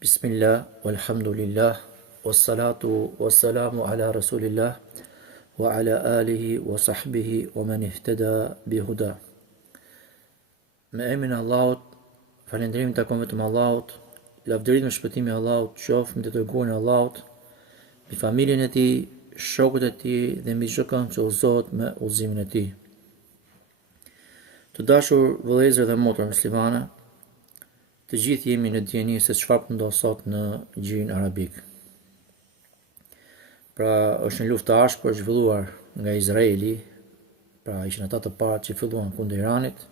Bismillah, walhamdulillah, wassalatu wassalamu ala rasulillah, wa ala alihi wa sahbihi wa man ihtada bihuda. Me emrin e Allahut, falënderim takon vetëm Allahut, lavdërit me shpëtimin e Allahut, qoftë me të dërguarin e Allahut, me familjen e tij, shokët e tij dhe mbi çdo kënd që udhëzohet me udhëzimin e tij. Të dashur vëllezër dhe motra muslimane, të gjithë jemi në dieni se çfarë po ndodh sot në gjirin arabik. Pra, është një luftë të ashpër zhvilluar nga Izraeli, pra ishin ata të parë që filluan kundër Iranit,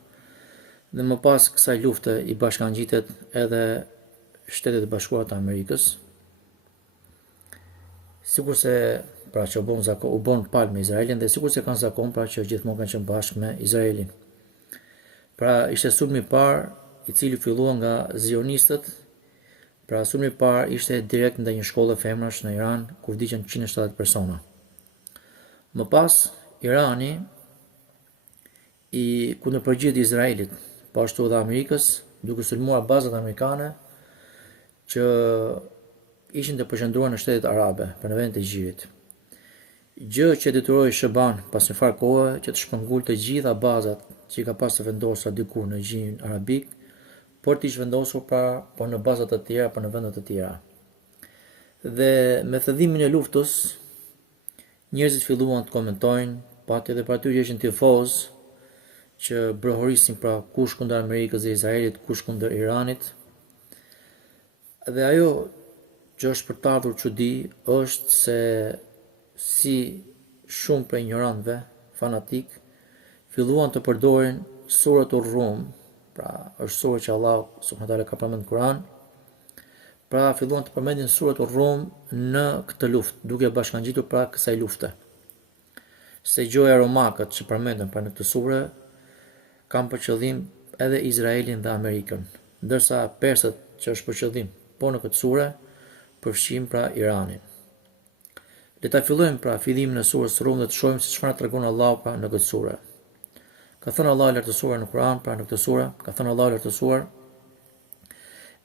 dhe më pas kësaj lufte i bashkangjitet edhe Shtetet e Bashkuara të Amerikës. Sikurse pra që u bën palë me Izraelin dhe sikurse kanë zakon pra që gjithmonë kanë qenë bashkë me Izraelin. Pra ishte sulmi i parë i cili fillua nga zionistët. Pra sulmi i parë ishte direkt ndaj një shkolle femrash në Iran, ku vdiqën 170 persona. Më pas, Irani i kundërpërgjigjet Izraelit, po ashtu edhe Amerikës, duke sulmuar bazat amerikane që ishin të përqendruar në shtetet arabe, për në vendet e gjirit. Gjë që detyroi SBA-n pas një farë kohe që të shpërngulte të gjitha bazat që i ka pasur vendosura diku në gjirin arabik, por t'i zhvendosur po në baza të tjera, po në vende të tjera. Dhe me thëdhimin e luftës, njerëzit filluan të komentojnë, pati edhe për aty që ishin tifozë që brohorisin pra kush kundër Amerikës dhe Izraelit, kush kundër Iranit. Dhe ajo që është për të ardhur çudi është se si shumë prej ignorantëve, fanatik, filluan të përdorin suratul Rum. Pra, është sura që Allah subhanahu wa taala ka përmendur në Kur'an. Pra, filluan të përmendin suratul Rum në këtë luftë, duke bashkangjitur pra kësaj lufte. Se gjoja romakët që përmenden pra në këtë sure kanë për qëllim edhe Izraelin dhe Amerikën, ndërsa persët që është për qëllim po në këtë sure përfshin pra Iranin. Le ta fillojmë pra fillimin e surës Rum dhe të shohim se çfarë tregon Allahu pra në këtë sure. Ka thënë Allah i lartësuar në Kur'an, pra në këtë sure, ka thënë Allah i lartësuar: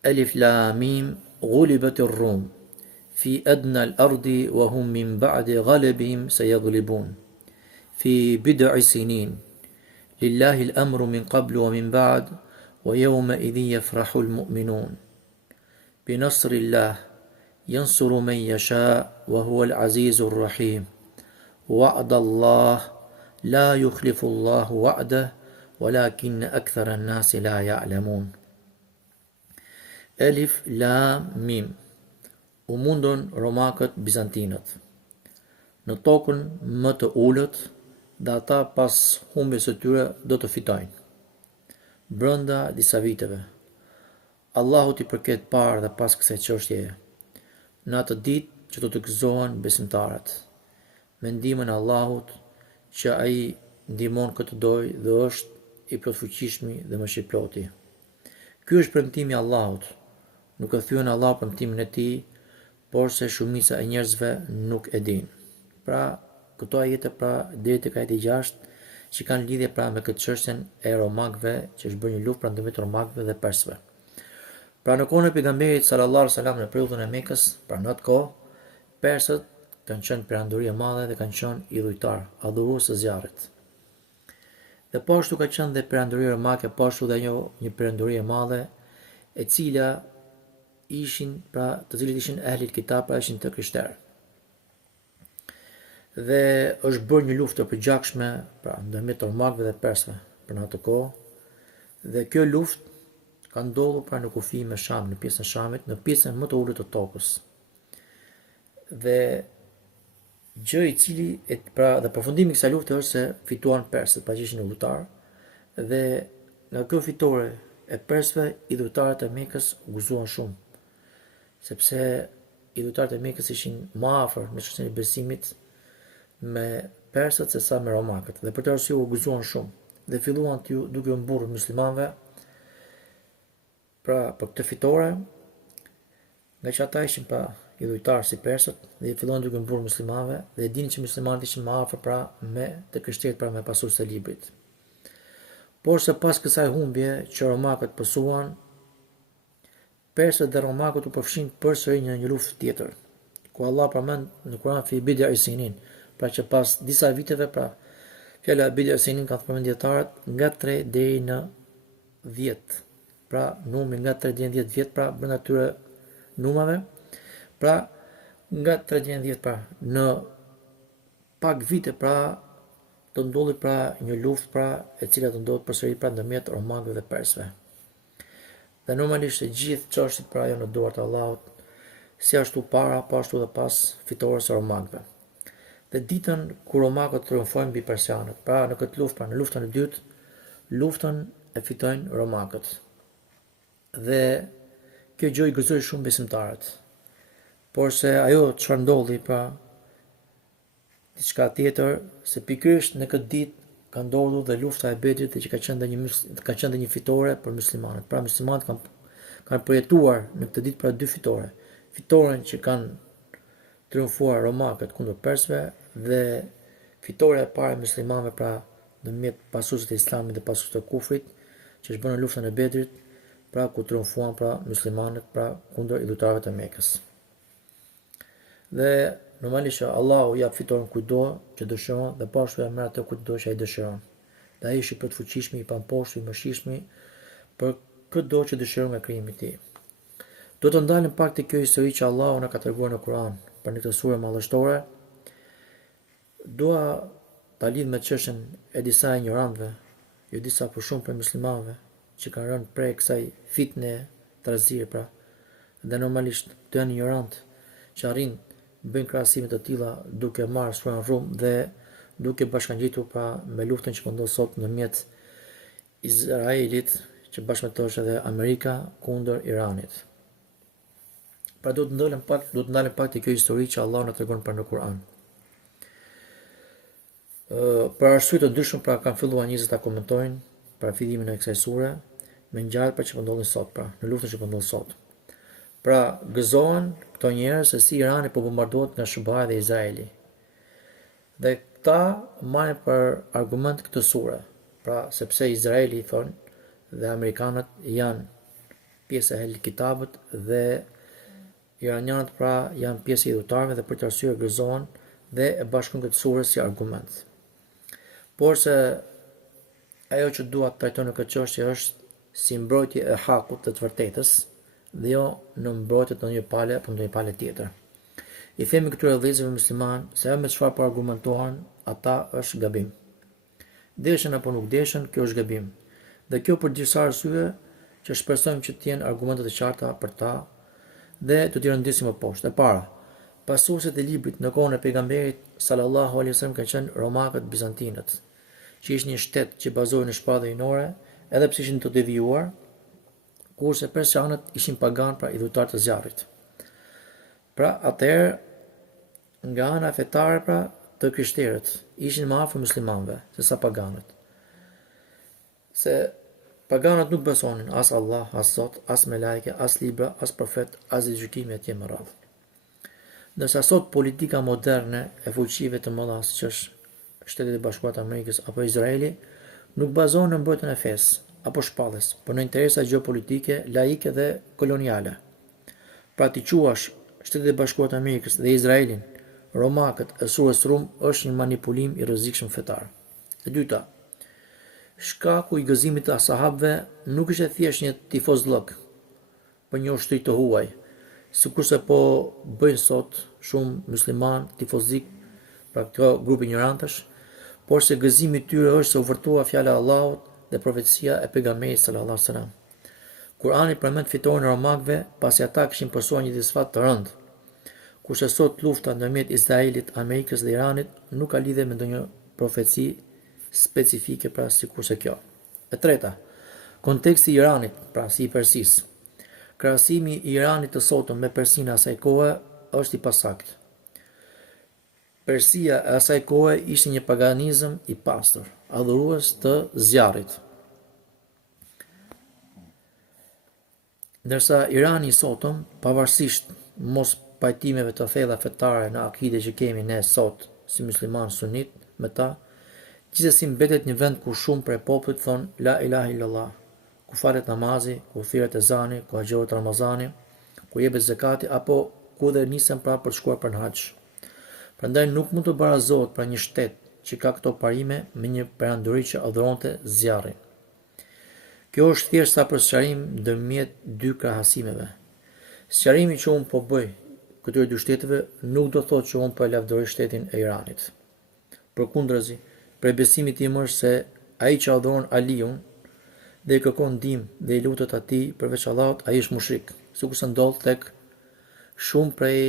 Alif Lam Mim ghulibatir Rum fi adna al-ardi wa hum min ba'di ghalabihim sayaghlibun fi bid'i sinin lillahi al-amru min qablu wa min ba'd wa yawma idhin yafrahu al-mu'minun bi nasrillah yansuru man yasha wa huwa al-azizur rahim wa'ada Allah La yukhlifu Allahu wa'dah, walakin akthara an-nasi la ya'lamun. Alif Lam Mim. U mundon romakët bizantinët në tokën më të ulët, dhe ata pas humbjes së tyre do të fitojnë. Brenda disa viteve. Allahut i përket parë dhe pas kësaj çështjeje. Në atë ditë që do të gëzohen besimtarët. Me ndihmën e Allahut që ai ndihmon këtë doj dhe është i plotfuqishmi dhe mëshirëploti. Ky është premtimi i Allahut. Nuk e thyen Allah premtimin e tij, por se shumica e njerëzve nuk e din. Pra, këto ajete pra deri tek ajeti 6 që kanë lidhje pra me këtë çështjen e romakëve, që është bërë një luftë pra ndërmjet romakëve dhe persëve. Pra në kohën e pejgamberit sallallahu alaihi wasallam në periudhën e Mekës, pra në atë kohë, persët kanë qenë perandori e madhe dhe kanë qenë idhujtar, adhurues të zjarrit. Dhe po ashtu ka qenë dhe perandoria romake, po ashtu dhe një perandori e madhe, e cila ishin pra të cilët ishin ehlit kitab, pra ishin të krishterë. Dhe është bërë një luftë të përgjakshme pra ndërmjet romakëve dhe persëve për në atë kohë. Dhe kjo luftë ka ndodhur pra në kufi me Sham, në pjesën e Shamit, në pjesën më të ulët të tokës. Dhe gjë i cili pra dhe përfundimi i kësaj lufte është se fituan persët, pa që ishin udhëtar, dhe nga kjo fitore e persëve, idhujtarët e Mekës u gëzuan shumë, sepse idhujtarët e Mekës ishin më afër me çështjen e besimit me persët se sa me romakët, dhe për të arsye u gëzuan shumë dhe filluan duke u mburrur muslimanëve pra për këtë fitore, nga që ata ishin pra idhujtarë si persët dhe filluan duke mburrur muslimanëve dhe dinin që muslimanët ishin më afër pra me të krishterët pra me pasues të librit. Por se pas kësaj humbje që romakët pësuan, persët dhe romakët u përfshin përsëri në një luftë tjetër, ku Allah përmend në Kur'an fi bid'a sinin, pra që pas disa viteve, pra fjala bid'a sinin ka përmend dietarët nga 3 deri në 10. Pra numri nga 3 deri në 10 vjet, pra brenda këtyre numrave, pra nga 3 deri në 10, pra në pak vite, pra të ndodhi pra një luftë, pra e cila të ndodhi përsëri pra ndërmjet romakëve dhe persëve. Dhe normalisht e gjithë çështjet pra janë në duart e Allahut, si ashtu para, po ashtu dhe pas fitores së romakëve. Dhe ditën kur romakët triumfojnë mbi persianët, pra në këtë luftë, pra në luftën e dytë, luftën e fitojnë romakët. Dhe kjo gjë i gëzoi shumë besimtarët. Por se ajo çfarë ndodhi, pra diçka tjetër, se pikërisht në këtë ditë ka ndodhur dhe lufta e Bedrit, që ka qenë një fitore për muslimanët. Pra muslimanët kanë përjetuar në këtë ditë pra 2 fitore. Fitoren që kanë triumfuar romakët kundër persëve dhe fitoria e parë e muslimanëve pra ndërmjet pasuesve të Islamit dhe pasuesve të kufrit, që është bërë në luftën e Bedrit, pra ku triumfuan pra muslimanët pra kundër idhujtarëve të Mekës. Dhe normalisht Allahu jap fitoren kujdo që dëshiron dhe pashtu ja merr atë kujdo që ai dëshiron. Dhe ai është i plotfuqishëm, i pamposhtur, i mëshirshëm për çdo që dëshiron nga krijimi i tij. Do të ndalem pak te kjo histori që Allahu na ka treguar në Kur'an për në këtë sure madhështore. Dua ta lidh me çështën e disa ignorantëve, jo disa por shumë për muslimanëve që kanë rënë prej kësaj fitne trazire pra. Dhe normalisht të janë ignorantë që arrin bëjnë krahasime të tilla duke marrë surën Rum dhe duke bashkangjitur pra me luftën që po ndodh sot ndërmjet Izraelit, që bashkë me to është edhe Amerika kundër Iranit. Pra do të ndalem pak te kjo histori që Allahu na tregon për në Kur'an. Për arsye të ndryshme pra kanë filluar njerëzit ta komentojnë pra fillimin e kësaj sure me ngjarjet pra që po ndodhin sot, pra në luftën që po ndodh sot. Pra gëzohen këto njerëz se si Irani po bombardohet nga SBA dhe Izraeli. Dhe këta marrin për argument këtë sure, pra sepse Izraeli i thonë dhe amerikanët janë pjesë e Kitabut dhe iranianët pra janë pjesë e idhujtarëve dhe për të arsye gëzohen dhe e bashkojnë këtë sure si argument. Por se ajo që dua të trajtoj në këtë çështje është si mbrojtje e hakut të të vërtetës dhe jo në mbrojtje të një pale apo një pale tjetër. I themi këtyre vëllezërve musliman se ajo me çfarë po argumentohen ata është gabim. Deshen apo nuk deshen, kjo është gabim. Dhe kjo për disa arsye që shpresojmë që të jenë argumente të qarta për ta dhe të t'i rëndisim më poshtë. E para, pasuesit e librit në kohën e pejgamberit sallallahu alaihi wasallam kanë qenë romakët bizantinët, që ishte një shtet që bazohej në shpallë hyjnore, edhe pse ishin të devijuar, kurse persianët ishin pagan pra idhujtar të zjarrit. Pra atëherë nga ana fetare pra të krishterët ishin më afër muslimanëve se sa paganët. Se paganët nuk besonin as Allah, as Zot, as me lajke, as libra, as profet, as i gjykimi atje më radh. Ndërsa sot politika moderne e fuqive të mëdha siç është Shtetet e Bashkuara të Amerikës apo Izraeli nuk bazohen në mbrojtjen e fesë apo shpalljes, por në interesa gjeopolitike, laike dhe koloniale. Pra ti quash Shtetet e Bashkuara të Amerikës dhe Izraelin romakët e surës Rum është një manipulim i rrezikshëm fetar. E dyta, shkaku i gëzimit të sahabëve nuk ishte thjesht një tifozllëk për një ushtri të huaj, sikurse po bëjnë sot shumë musliman tifozik, pra këto grup ignorantësh, por se gëzimi i tyre është se u vërtua fjala e Allahut dhe profecia e pejgamberit sallallahu alaihi wasallam. Kurani përmend fitoren e romakëve pasi ata kishin pësuar një disfat të rënd. Kurse sot lufta ndërmjet Izraelit, Amerikës dhe Iranit nuk ka lidhje me ndonjë profeci specifike pra sikurse kjo. E treta, konteksti i Iranit, pra si i Persisë. Krahasimi i Iranit të sotëm me Persinë e asaj kohe është i pasakt. Persia e asaj kohe ishte një paganizëm i pastër, adhurues të zjarrit. Ndërsa Irani i sotëm, pavarësisht mos pajtimeve të thella fetare në akide që kemi ne sot si musliman sunit me ta, gjithsesi mbetet një vend ku shumë prej popullit thon la ilaha illallah, ku falet namazi, ku thirret ezani, ku agjohet Ramazani, ku jepet zakati apo ku dhe nisen pra për të shkuar për në haxh. Prandaj nuk mund të barazohet pra një shtet që ka këto parime me një perandori që adhuronte zjarrin. Kjo është thjesht sa për sqarim ndërmjet dy krahasimeve. Sqarimi që unë po bëj këtyre dy shteteve nuk do thotë që unë po e lavdëroj shtetin e Iranit. Përkundrazi, prej besimit tim është se ai që adhuron Aliun dhe i kërkon ndihmë dhe i lutet atij përveç Allahut, ai është mushrik, sikurse ndodh tek shumë prej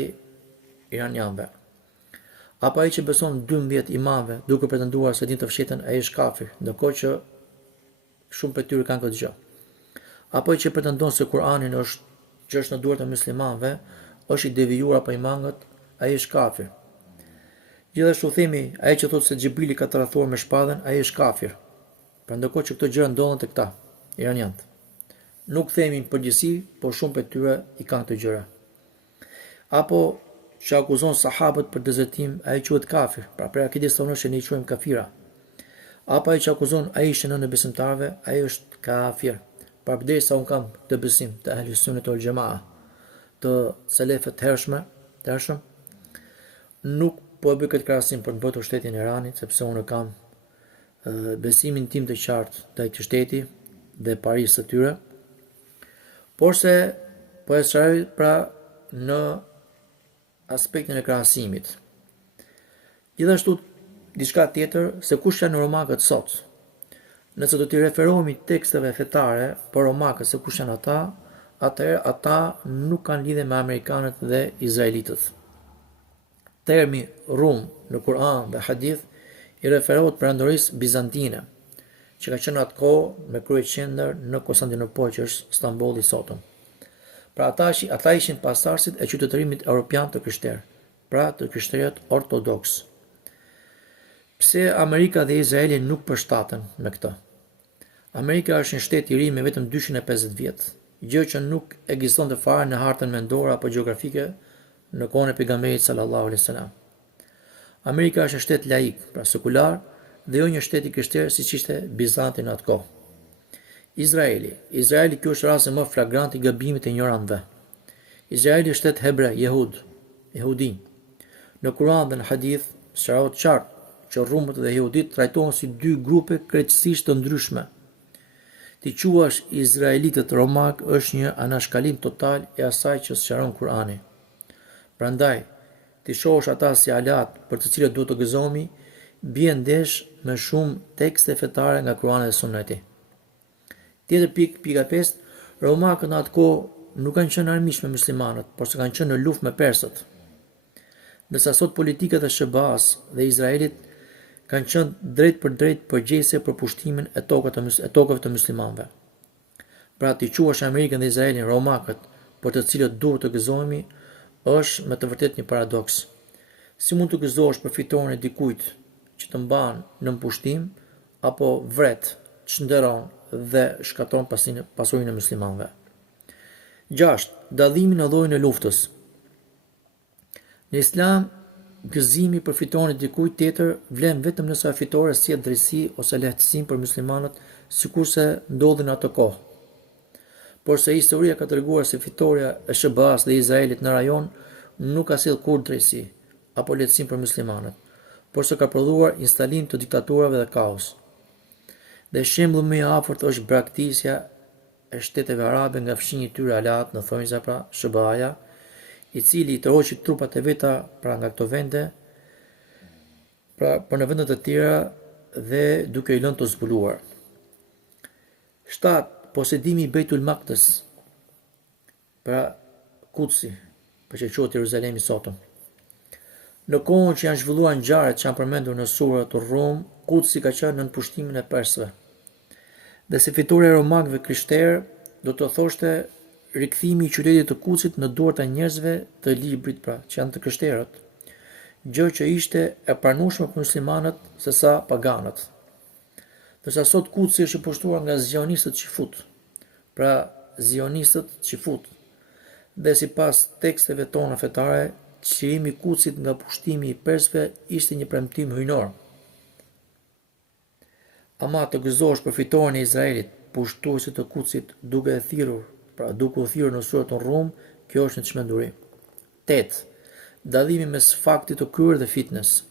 iranianëve. Apo ai që beson 12 imamëve duke pretenduar se din të fshehten, ai është kafir, ndërkohë që shumë prej tyre kanë këtë gjë. Apo ai që pretendon se Kur'ani është në duart e muslimanëve, është i devijuar apo i mangët, ai është kafir. Gjithashtu themi, ai që thotë se Xhibrili ka të rrethuar me shpadhen, ai është kafir. Pra ndërkohë që këto gjëra ndodhen te këta iranianët. Nuk themi në përgjithësi, por shumë prej tyre i kanë këto gjëra. Apo që akuzon sahabët për dezertim, ai quhet kafir. Pra për akidis tonë që ne i quajmë kafira. Apo ai që akuzon Aishën në besimtarëve, ai është kafir. Pra përderisa un kam të besim të Ahlus Sunnah wal Jamaa, të selefët të hershëm, nuk po e bëj këtë krahasim për të bërë shtetin e Iranit, sepse unë kam besimin tim të qartë ndaj këtij shteti dhe parisë së tyre, por se po e sqaroj pra në aspektin e krahasimit. Gjithashtu diçka tjetër se kush janë romakët sot. Nëse do t'i referohemi teksteve fetare për romakët se kush janë ata, atëherë ata nuk kanë lidhje me amerikanët dhe izraelitët. Termi Rum në Kur'an dhe Hadith i referohet perandorisë bizantine, që ka qenë atë kohë me kryeqendër në Konstantinopol, që është Stambolli sotëm. Pra ata ishin pasardhësit e qytetërimit evropian të krishterë, pra të krishterët ortodoks. Pse Amerika dhe Izraeli nuk përshtaten me këtë? Amerika është një shtet i ri me vetëm 250 vjet, gjë që nuk ekzistonte fare në hartën mendore apo gjeografike në kohën e pejgamberit sallallahu alaihi wasallam. Amerika është një shtet laik, pra sekular, dhe jo një shtet i krishterë siç ishte Bizanti në atë kohë. Izraeli ky është rasti më flagrant i gabimit të ignorantëve. Izraeli është shtet hebre, jehudi. Në Kur'an dhe në Hadith sqarohet qartë që rumët dhe jehudit trajtohen si dy grupe krejtësisht të ndryshme. Ti quash izraelitët romak është një anashkalim total e asaj që sqaron Kur'ani. Prandaj, ti shohësh ata si alat për të cilët duhet të gëzohemi, bien ndesh me shumë tekste fetare nga Kur'ani dhe Sunneti. Tjetër pika 5, romakët në atë kohë nuk kanë qenë armiqë me muslimanët, por se kanë qenë në luftë me persët. Ndërsa sot politikët e SBA-s dhe Izraelit kanë qenë drejt për drejt përgjegjëse për pushtimin e tokave të muslimanëve. Pra ti quash Amerikën dhe Izraelin romakët, për të cilët duhet të gëzohemi, është me të vërtet një paradoks. Si mund të gëzohesh për fitoren e dikujt që të mban në pushtim apo vret, çnderon dhe shkaton pasurinë e muslimanëve. 6. Dallimi në llojin e luftës. Në Islam, gëzimi për fitoren e dikujt tjetër vlen vetëm nëse ai fitore sjell drejtësi ose lehtësim për muslimanët, sikurse ndodhi në atë kohë. Por se historia ka treguar se fitoria e SBA-s dhe Izraelit në rajon nuk ka sjell kurrë drejtësi apo lehtësim për muslimanët, por se ka prodhuar instalim të diktaturave dhe kaos. Dhe shembulli më i afërt është braktisja e shteteve arabe nga fshinjë i tyre alat në thonjza pra SBA-ja, i cili i tërhoqi trupat e veta pra nga këto vende, pra për në vendet e tjera dhe duke i lënë të zbuluar. 7. Posedimi i Beitul Maqdis, pra Kutsi, për që quhet Jeruzalemi sotëm. Në kohën që janë zhvilluar ngjarjet që janë përmendur në surrat Rum, Kutsi ka qenë nën pushtimin e persëve. Dhe si fitore e romakëve krishterë, do të thoshte rikthimi i qytetit të Kutsit në duart e njerëzve të librit, pra që janë të krishterët, gjë që ishte e pranueshme për muslimanët sesa paganët. Ndërsa sot Kutsi është i pushtuar nga zionistët qifut, pra zionistët qifut, dhe sipas teksteve tona fetare, çlirimi i Kutsit nga pushtimi i persëve ishte një premtim hyjnor. Ama të gëzohesh për fitoren e Izraelit pushtuesit të Kutsit duke u thirrur në suratën Rum, kjo është një çmenduri. 8. Dallimi mes faktit të kryer dhe fitnes.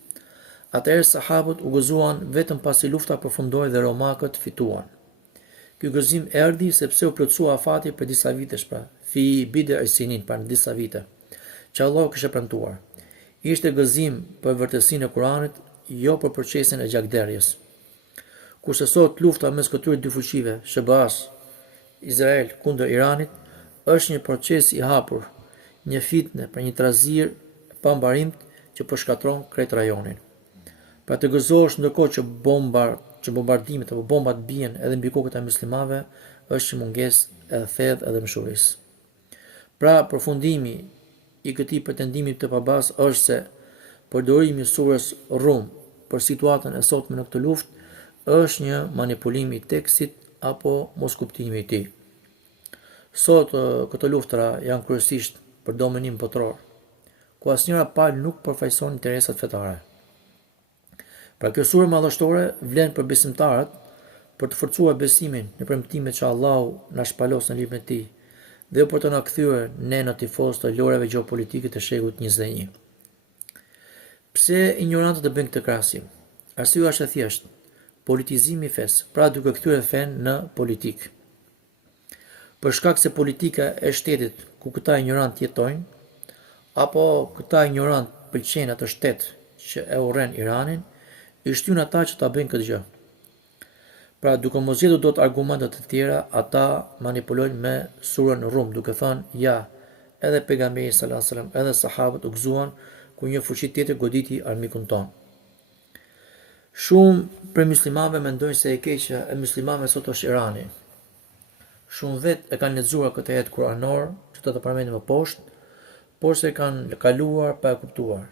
Atëherë sahabët u gëzuan vetëm pasi lufta përfundoi dhe romakët fituan. Ky gëzim erdhi sepse u plotësua afati për disa vitesh, fi bid'a sinin, për disa vite, që Allah kishte premtuar. Ishte gëzim për vërtetësinë e Kuranit, jo për procesin e gjakderjes. Kurse sot lufta mes këtyre dy fuqive, SBA-s, Izrael kundër Iranit, është një proces i hapur, një fitnë për një trazir pa mbarimt që përshkatron krejt rajonin. Pra të gëzohesh ndërkohë që bombardimet apo bombat bien edhe mbi kokët e muslimanëve është që mungesë e thellë edhe mëshurisë. Pra përfundimi i këtij pretendimi të pabas është se përdorimi i surës Rum për situatën e sotme në këtë luftë është një manipulim i tekstit apo moskuptimi i tij. Sot këto luftra janë kryesisht për dominim botror, ku asnjëra palë nuk përfaqëson interesat fetare. Pra kjo surë madhështore vlen për besimtarët për të forcuar besimin në premtimet që Allahu na shpalos në librin e tij dhe për të na kthyer ne në tifoz të lojrave gjeopolitike të shekullit 21. Pse ignorantët e bëjnë këtë krahasim? Arsyeja është e thjeshtë, politizimi i fesë, pra duke kthyer fen në politik. Për shkak se politika e shtetit ku këta ignorant jetojnë, apo këta ignorant pëlqejnë atë shtet që e urren Iranin, i shtyn ata që ta bëjnë këtë gjë. Pra, duke mos gjetur dot argumente të tjera, ata manipulojnë me surën Rum, duke thënë, ja, edhe pejgamberi sallallahu alajhi wasallam, edhe sahabët u gëzuan kur një fuqi tjetër goditi armikun ton. Shumë për muslimanëve mendojnë se e keqja e muslimanëve sot është Irani. Shumë vetë e kanë lexuar këtë ajet kuranor, që do të përmendim më poshtë, por se kanë kaluar pa e kuptuar.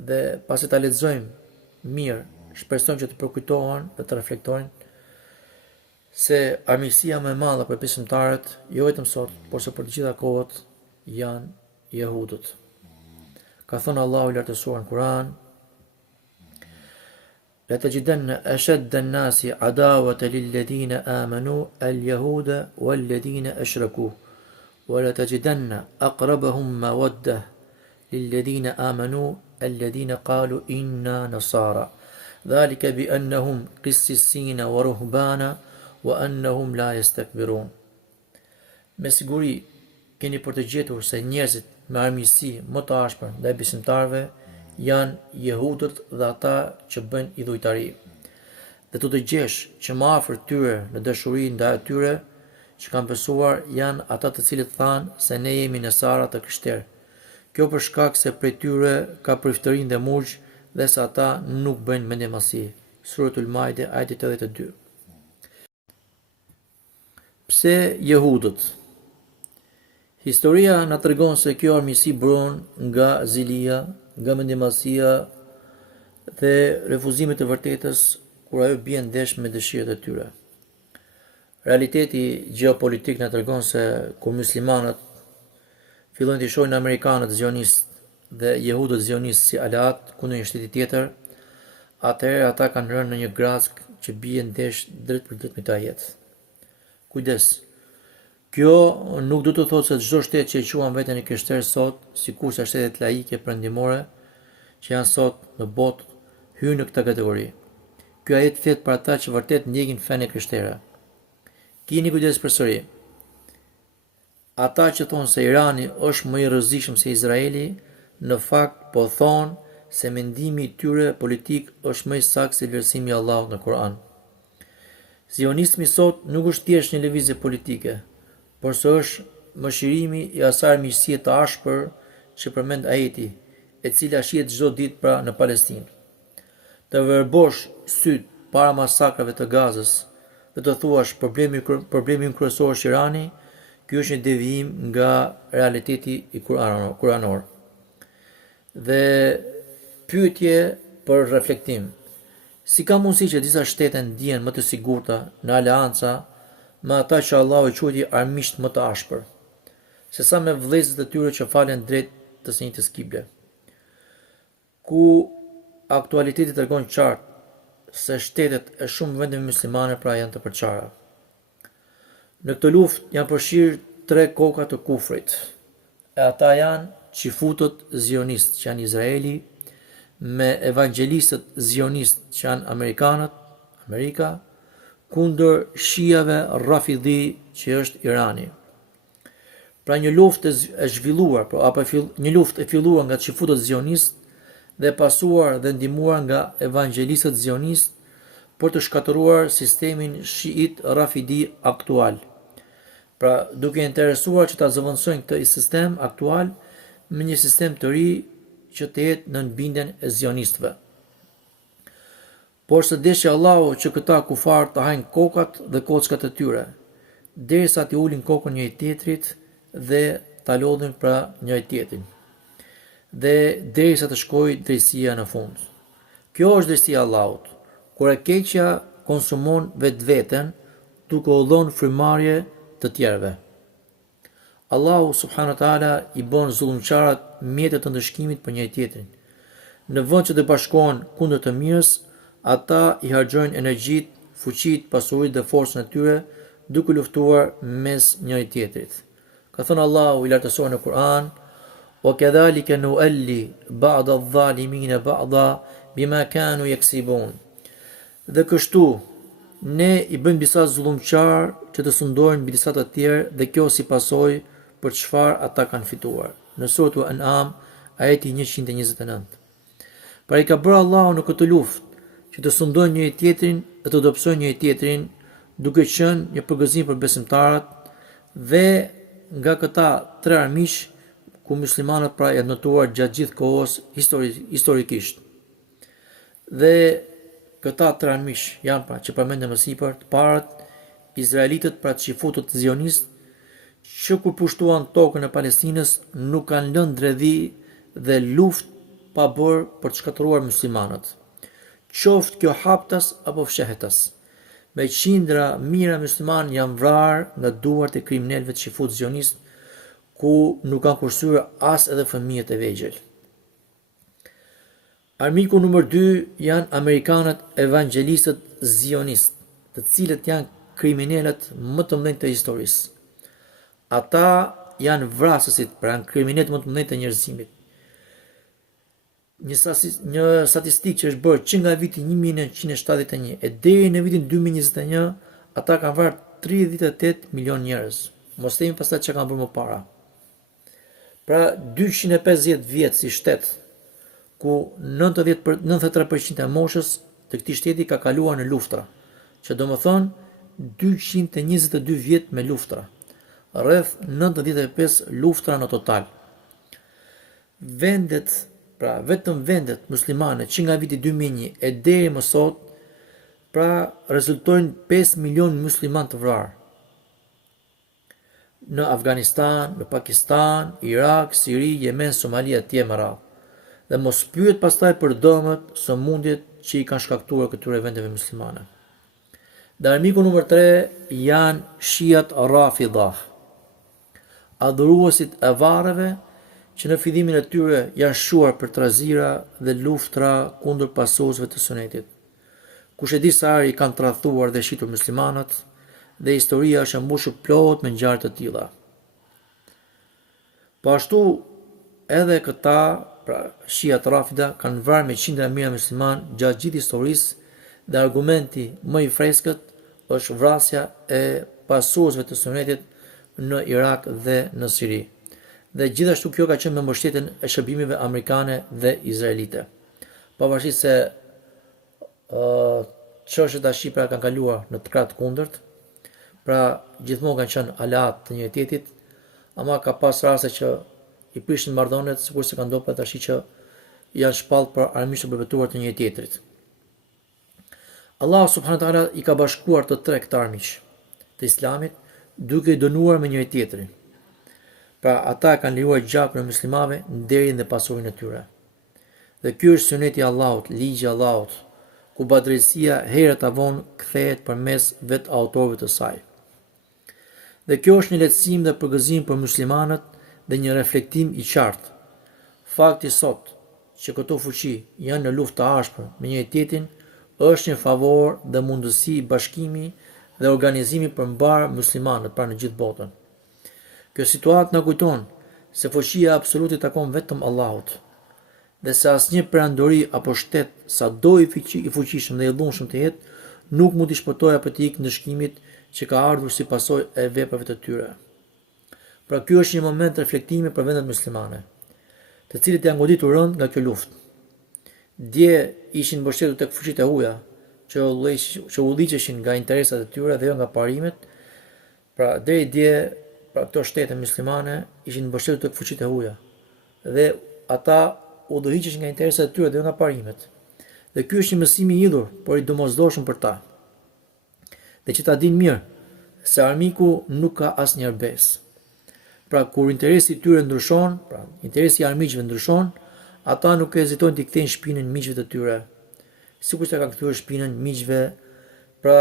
Dhe pasi ta lexojmë mirë, shpresojmë që të përkujtohen dhe të reflektojnë se armiqësia më e madhe për besimtarët, jo vetëm sot, por se për të gjitha kohët, janë jehudët. Ka thënë Allahu i lartësuar në Kur'an: لتجدن أشد الناس عداوة للذين آمنوا اليهود والذين أشركوا ولتجدن أقربهم مودة للذين آمنوا الذين قالوا إنا نصارى ذلك بأنهم قسيسين ورهبانا وأنهم لا يستكبرون. Me siguri keni për të gjetur se njerëzit me armiqësi më të ashpër ndaj besimtarëve janë jehudët dhe ata që bëjnë idhujtari. Dhe të gjesh që më afër tyre në dashuri ndaj atyre që kanë besuar janë ata të cilët thanë se ne jemi nesara të krishterë. Kjo për shkak se prej tyre ka përftërin dhe murgj dhe se ata nuk bëjnë mendjemasi. Suratul Maide, ajeti 82. Pse jehudët? Historia na tregon se kjo armiqësi bron nga zilia, nga mendjemasia dhe refuzimi të vërtetës kur ajo bie ndesh me dëshirat e tyre. Realiteti gjeopolitik na tregon se kur muslimanët fillojnë të shohin amerikanët zionistë dhe jehudët zionistë si aleat kundër një shteti tjetër, atëherë ata kanë rënë në një grask që bie ndesh drejt për drejt me ta jetë. Kujdes. Kjo nuk do të thotë se çdo shtet që e quan veten i krishterë sot, sikurse shtetet laike perëndimore që janë sot në botë, hyn në këtë kategori. Ky ajet flet për ata që vërtet ndjekin fenë e krishterë. Keni kujdes përsëri. Ata që thonë se Irani është më i rrezikshëm se Izraeli, në fakt po thonë se mendimi i tyre politik është më i saktë se vlerësimi i Allahut në Kur'an. Zionizmi sot nuk është thjesht një lëvizje politike, por se është mëshirimi i asaj armiqësie të ashpër që përmend ajeti, e cila shihet çdo ditë pra në Palestinë. Të verbosh syt para masakrave të Gazës dhe të thuash problemi kryesor është Irani, ky është një devijim nga realiteti i kuranor. Dhe pyetje për reflektim. Si ka mundësi që disa shtete ndihen më të sigurta në aleanca me ata që Allahu i quajti armiqt më të ashpër, sesa me vëllezërit e tyre që falen drejt të njëjtës kible? Ku aktualiteti tregon qartë se shtetet e shumë vendeve muslimane pra janë të përçara. Në këtë luftë janë përfshirë 3 koka të kufrit. E ata janë qifutët zionist që janë Izraeli, me evangelistët zionist që janë Amerika, kundër shijave Rafidhi që është Irani. Pra një luftë e zhvilluar, një luftë e filluar nga qifutët zionist dhe pasuar dhe ndihmuar nga evangelistët zionist për të shkatëruar sistemin shiit Rafidi aktual. Pra duke interesuar që ta zëvendësojnë këtë sistem aktual me një sistem të ri që të jetë në nënbindjen e zionistëve. Por së deshi Allahu që këta kufar të hajnë kokat dhe kockat e tyre, derisa t'i ulin kokën njëri tjetrit dhe ta lodhin pra njëri tjetrin, dhe derisa të shkojë drejtësia në fund. Kjo është drejtësia e Allahut, kur e keqja konsumon vetveten duke u dhënë frymarrje të tjerëve. Allahu subhanahu wa taala i bën zullumçarat mjete të ndëshkimit për njëri tjetrin. Në vend që të bashkohen kundër të mirës, ata i harxojnë energjitë, fuqitë, pasuritë dhe forcën e tyre duke luftuar mes njëri tjetrit. Ka thënë Allahu i lartësuar në Kur'an: "Wa kadhalika nu'alli ba'da adh-dhalimina ba'da bima kanu yaksibun." Dhe kështu ne i bëjmë disa zullumçar që të sundojnë mbi disa të tjerë dhe kjo si pasojë për çfarë ata kanë fituar. Në suratul An'am, ajeti 129. Pra i ka bërë Allahu në këtë luftë që të sundojnë njëri tjetrin dhe të dobësojnë njëri tjetrin, duke qenë një përgëzim për besimtarët dhe nga këta 3 armiq ku muslimanët pra janë notuar gjatë gjithë kohës historikisht. Dhe këta 3 armiq janë pra që përmendëm më sipër, të parët izraelitët pra qifutët zionist që kur pushtuan tokën e Palestinës nuk kanë lënë dredhi dhe luftë pa bërë për të shkatëruar muslimanët. Qoftë kjo haptas apo fshehetas. Me qindra mijëra muslimanë janë vrarë nga duart e kriminalëve të qifut zionist, ku nuk kanë kursyer as edhe fëmijët e vegjël. Armiku numër 2 janë amerikanët evangelistët zionist, të cilët janë kriminalët më të mëdhenj të historisë. Ata janë vrasësit, pra janë kriminalët më të mëdhenj të njerëzimit. Një statistikë që është bërë që nga viti 1971 e deri në vitin 2021, ata kanë vrarë 38 milion njerëz. Mos themi pastaj çka kanë bërë më para. Pra 250 vjet si shtet, ku 93% e moshës të këtij shteti ka kaluar në luftra, që do më thonë 222 vjet me luftra, rreth 95 luftra në total. Vetëm vendet muslimane që nga viti 2001 e deri më sot, pra rezultojnë 5 milion musliman të vrarë. Në Afganistan, në Pakistan, Irak, Siri, Yemen, Somalia, etj. më radhë. Dhe mos pyet pastaj për dëmet, sëmundjet që i kanë shkaktuar këtyre vendeve muslimane. Dhe armiku numër 3 janë shijat Rafidha, adhuruesit e varreve që në fillimin e tyre janë shuar për trazira dhe luftra kundër pasuesve të sunetit. Kush e di sa herë i kanë tradhuar dhe shitur muslimanët, dhe historia është mbushur plot me ngjarje të tilla. Po ashtu edhe këta, pra shijat Rafida, kanë vrarë me qindra mijëra musliman gjatë gjithë historisë dhe argumenti më i freskët është vrasja e pasuesve të sunetit në Irak dhe në Siri. Dhe gjithashtu kjo ka qenë me mbështetjen e shërbimeve amerikane dhe izraelite. Pavarësisht se çështjet tash pra kanë kaluar në të krah të kundërt, pra gjithmonë kanë qenë aleat të njëri tjetrit, ama ka pas raste që i prishin marrëdhëniet, sikurse ka ndodhur tash që janë shpallë për armiqtë të përbetuar të njëri tjetrit. Allah subhanahu wa taala i ka bashkuar të 3 këta armiq të Islamit duke i dënuar me njëri tjetrin. Pra ata kanë liruar gjakun e muslimanëve, nderin dhe pasurinë e tyre. Dhe ky është suneti i Allahut, ligji i Allahut, ku padrejtësia herët avon kthehet përmes vet autorëve të saj. Dhe kjo është një lehtësim dhe përgëzim për muslimanët dhe një reflektim i qartë. Fakti sot që këto fuqi janë në luftë të ashpër me njëri tjetrin është një favor dhe mundësi bashkimi dhe organizimi përmbar muslimanët pra në gjithë botën. Kjo situatë na kujton se fuqia absolute takon vetëm Allahut, dhe se asnjë perandori apo shtet, sado i fuqishëm dhe i dhunshëm të jetë, nuk mund të shpëtojë apo të ikë ndëshkimit që ka ardhur si pasojë e veprave të tyre. Pra ky është një moment reflektimi për vendet muslimane, të cilët janë goditur rënd nga kjo luftë. Dje ishin mbështetur tek fuqitë e huaja, që udhëhiqeshin nga interesat e tyre dhe jo nga parimet. Pra deri dje, pra këto shtete muslimane ishin mbështetur tek fuqitë e huaja dhe ata udhëhiqeshin nga interesat e tyre dhe jo nga parimet. Dhe ky është një mësim i hidhur, por i domosdoshëm për ta. Dhe që ta dinë mirë se armiku nuk ka asnjëherë besë. Pra kur interesi i tyre ndryshon, pra interesi i armiqve ndryshon, ata nuk hezitojnë t'i kthejnë shpinën miqve të tyre, sikur se kanë kthyer shpinën miqve pra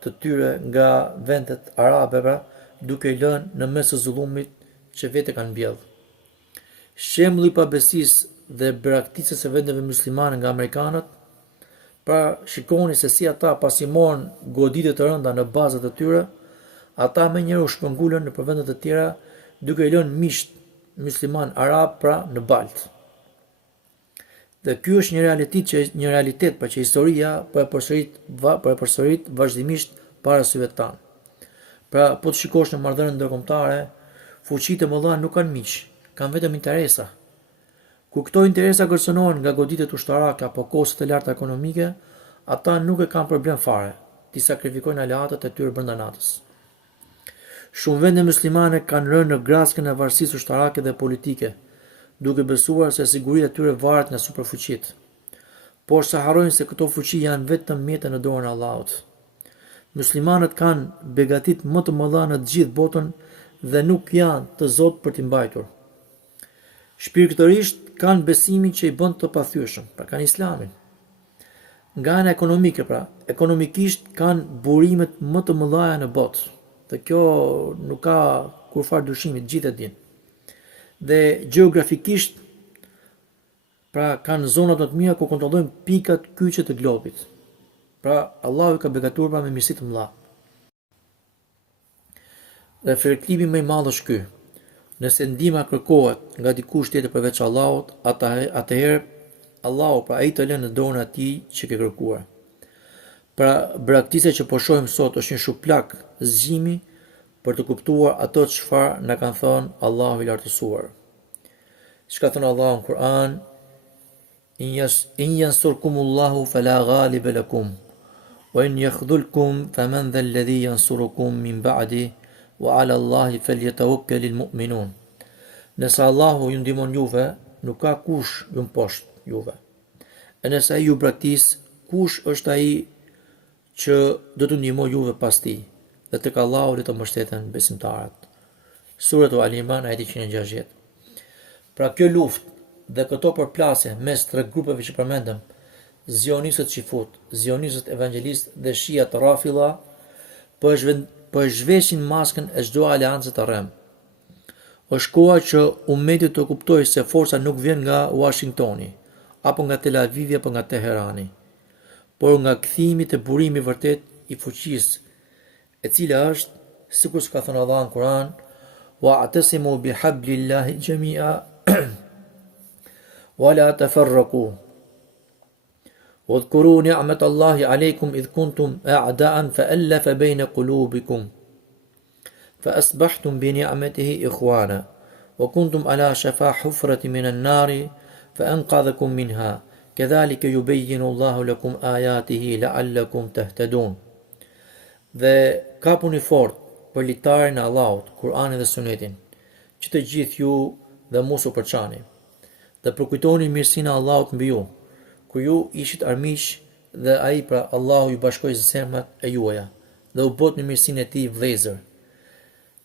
të tyre nga vendet arabe, pra duke i lënë në mes të zullumit që vetë kanë mbjellë. Shembulli i pabesisë dhe braktisjes së vendeve muslimane nga amerikanët, pra shikoni se si ata pasi morën goditje të rënda në bazat e tyre, ata menjëherë u shpërngulën në vendet të tjera duke i lënë miqt musliman arab pra në baltë. Dhe ky është një realitet që historia po e përsërit vazhdimisht para syve tanë. Pra po të shikosh në marrëdhëniet ndërkombëtare, fuqitë e mëdha nuk kanë miq, kanë vetëm interesa. Kur këto interesa gërcënohen nga goditjet ushtarake apo kostot e larta ekonomike, ata nuk e kanë problem fare, ti sakrifikojnë aleatët e tyre brenda natës. Shumë vende muslimane kanë rënë në graskën e varësisë ushtarake dhe politike, duke besuar se siguria e tyre varet nga superfuqitë. Por sa harrojnë se këto fuqi janë vetëm mjete në dorën e Allahut. Muslimanët kanë begatitë më të mëdha në të gjithë botën dhe nuk janë të zot për t'i mbajtur. Shpirtërisht kanë besimin që i bën të pathyeshëm, pra kanë Islamin. Nga ana ekonomike, pra, ekonomikisht kanë burimet më të mëdha në botë. Dhe kjo nuk ka kurfar dyshimi, të gjithë e dinë. Dhe gjeografikisht, pra kanë zonat më të mira ku kontrollojnë pikat kyçe të globit. Pra Allahu ka begatuar me mirësi të mëdha. Dhe ferklimi më i madh është ky. Nëse ndihma kërkohet nga dikush tjetër përveç Allahut, atëherë Allahu pra ai të lënë në dorën e atij që ke kërkuar. Pra braktisja që po shohim sot është një shuplak zgjimi për të kuptuar ato çfarë na kanë thënë Allahu i lartësuar. Çka thon Allahu në Kur'an? In yansurkumullahu fala ghaliba lakum wa in yakhdhulkum faman dha alladhi yansurukum min ba'di wa 'ala Allahi falyatawakkalul mu'minun. Nëse Allahu ju ndihmon juve, nuk ka kush ju mposhtë juve. E nëse ai ju braktis, kush është ai që do të ndihmojë juve pas tij? Dhe tek Allahu le të mbështeten besimtarët. Suratu Al-Imran ajeti 160. Pra kjo luftë dhe këto përplasje mes tre grupeve që përmendëm, zionistët Shifut, zionistët evangjelistë dhe shiat Rafidha, po e zhveshin maskën e çdo aleance të rrem. Është koha që ummeti të kuptojë se forca nuk vjen nga Washingtoni, apo nga Tel Avivi apo nga Teherani, por nga kthimi te burimi i vërtet i fuqisë, e cila është, sikur ka thënë Allah në Kur'an, wa'tasimu bihablillahi jami'a wa la tafarraqu. واذكروا نعمة الله عليكم إذ كنتم أعداء فألف بين قلوبكم فأصبحتم بنعمته إخوانا وكنتم على شفا حفرة من النار فأنقذكم منها كذلك يبين الله لكم آياته لعلكم تهتدون. Dhe kapuni fort për litarin e Allahut, Kur'anin dhe Sunetin, që të gjithë ju dhe mos u përçani. Dhe përkujtoni mirësinë e Allahut mbi ju, kur ju ishit armiq dhe ai pra Allahu ju bashkoi zemrat e juaja dhe u bot në mirësinë e tij vëllezër.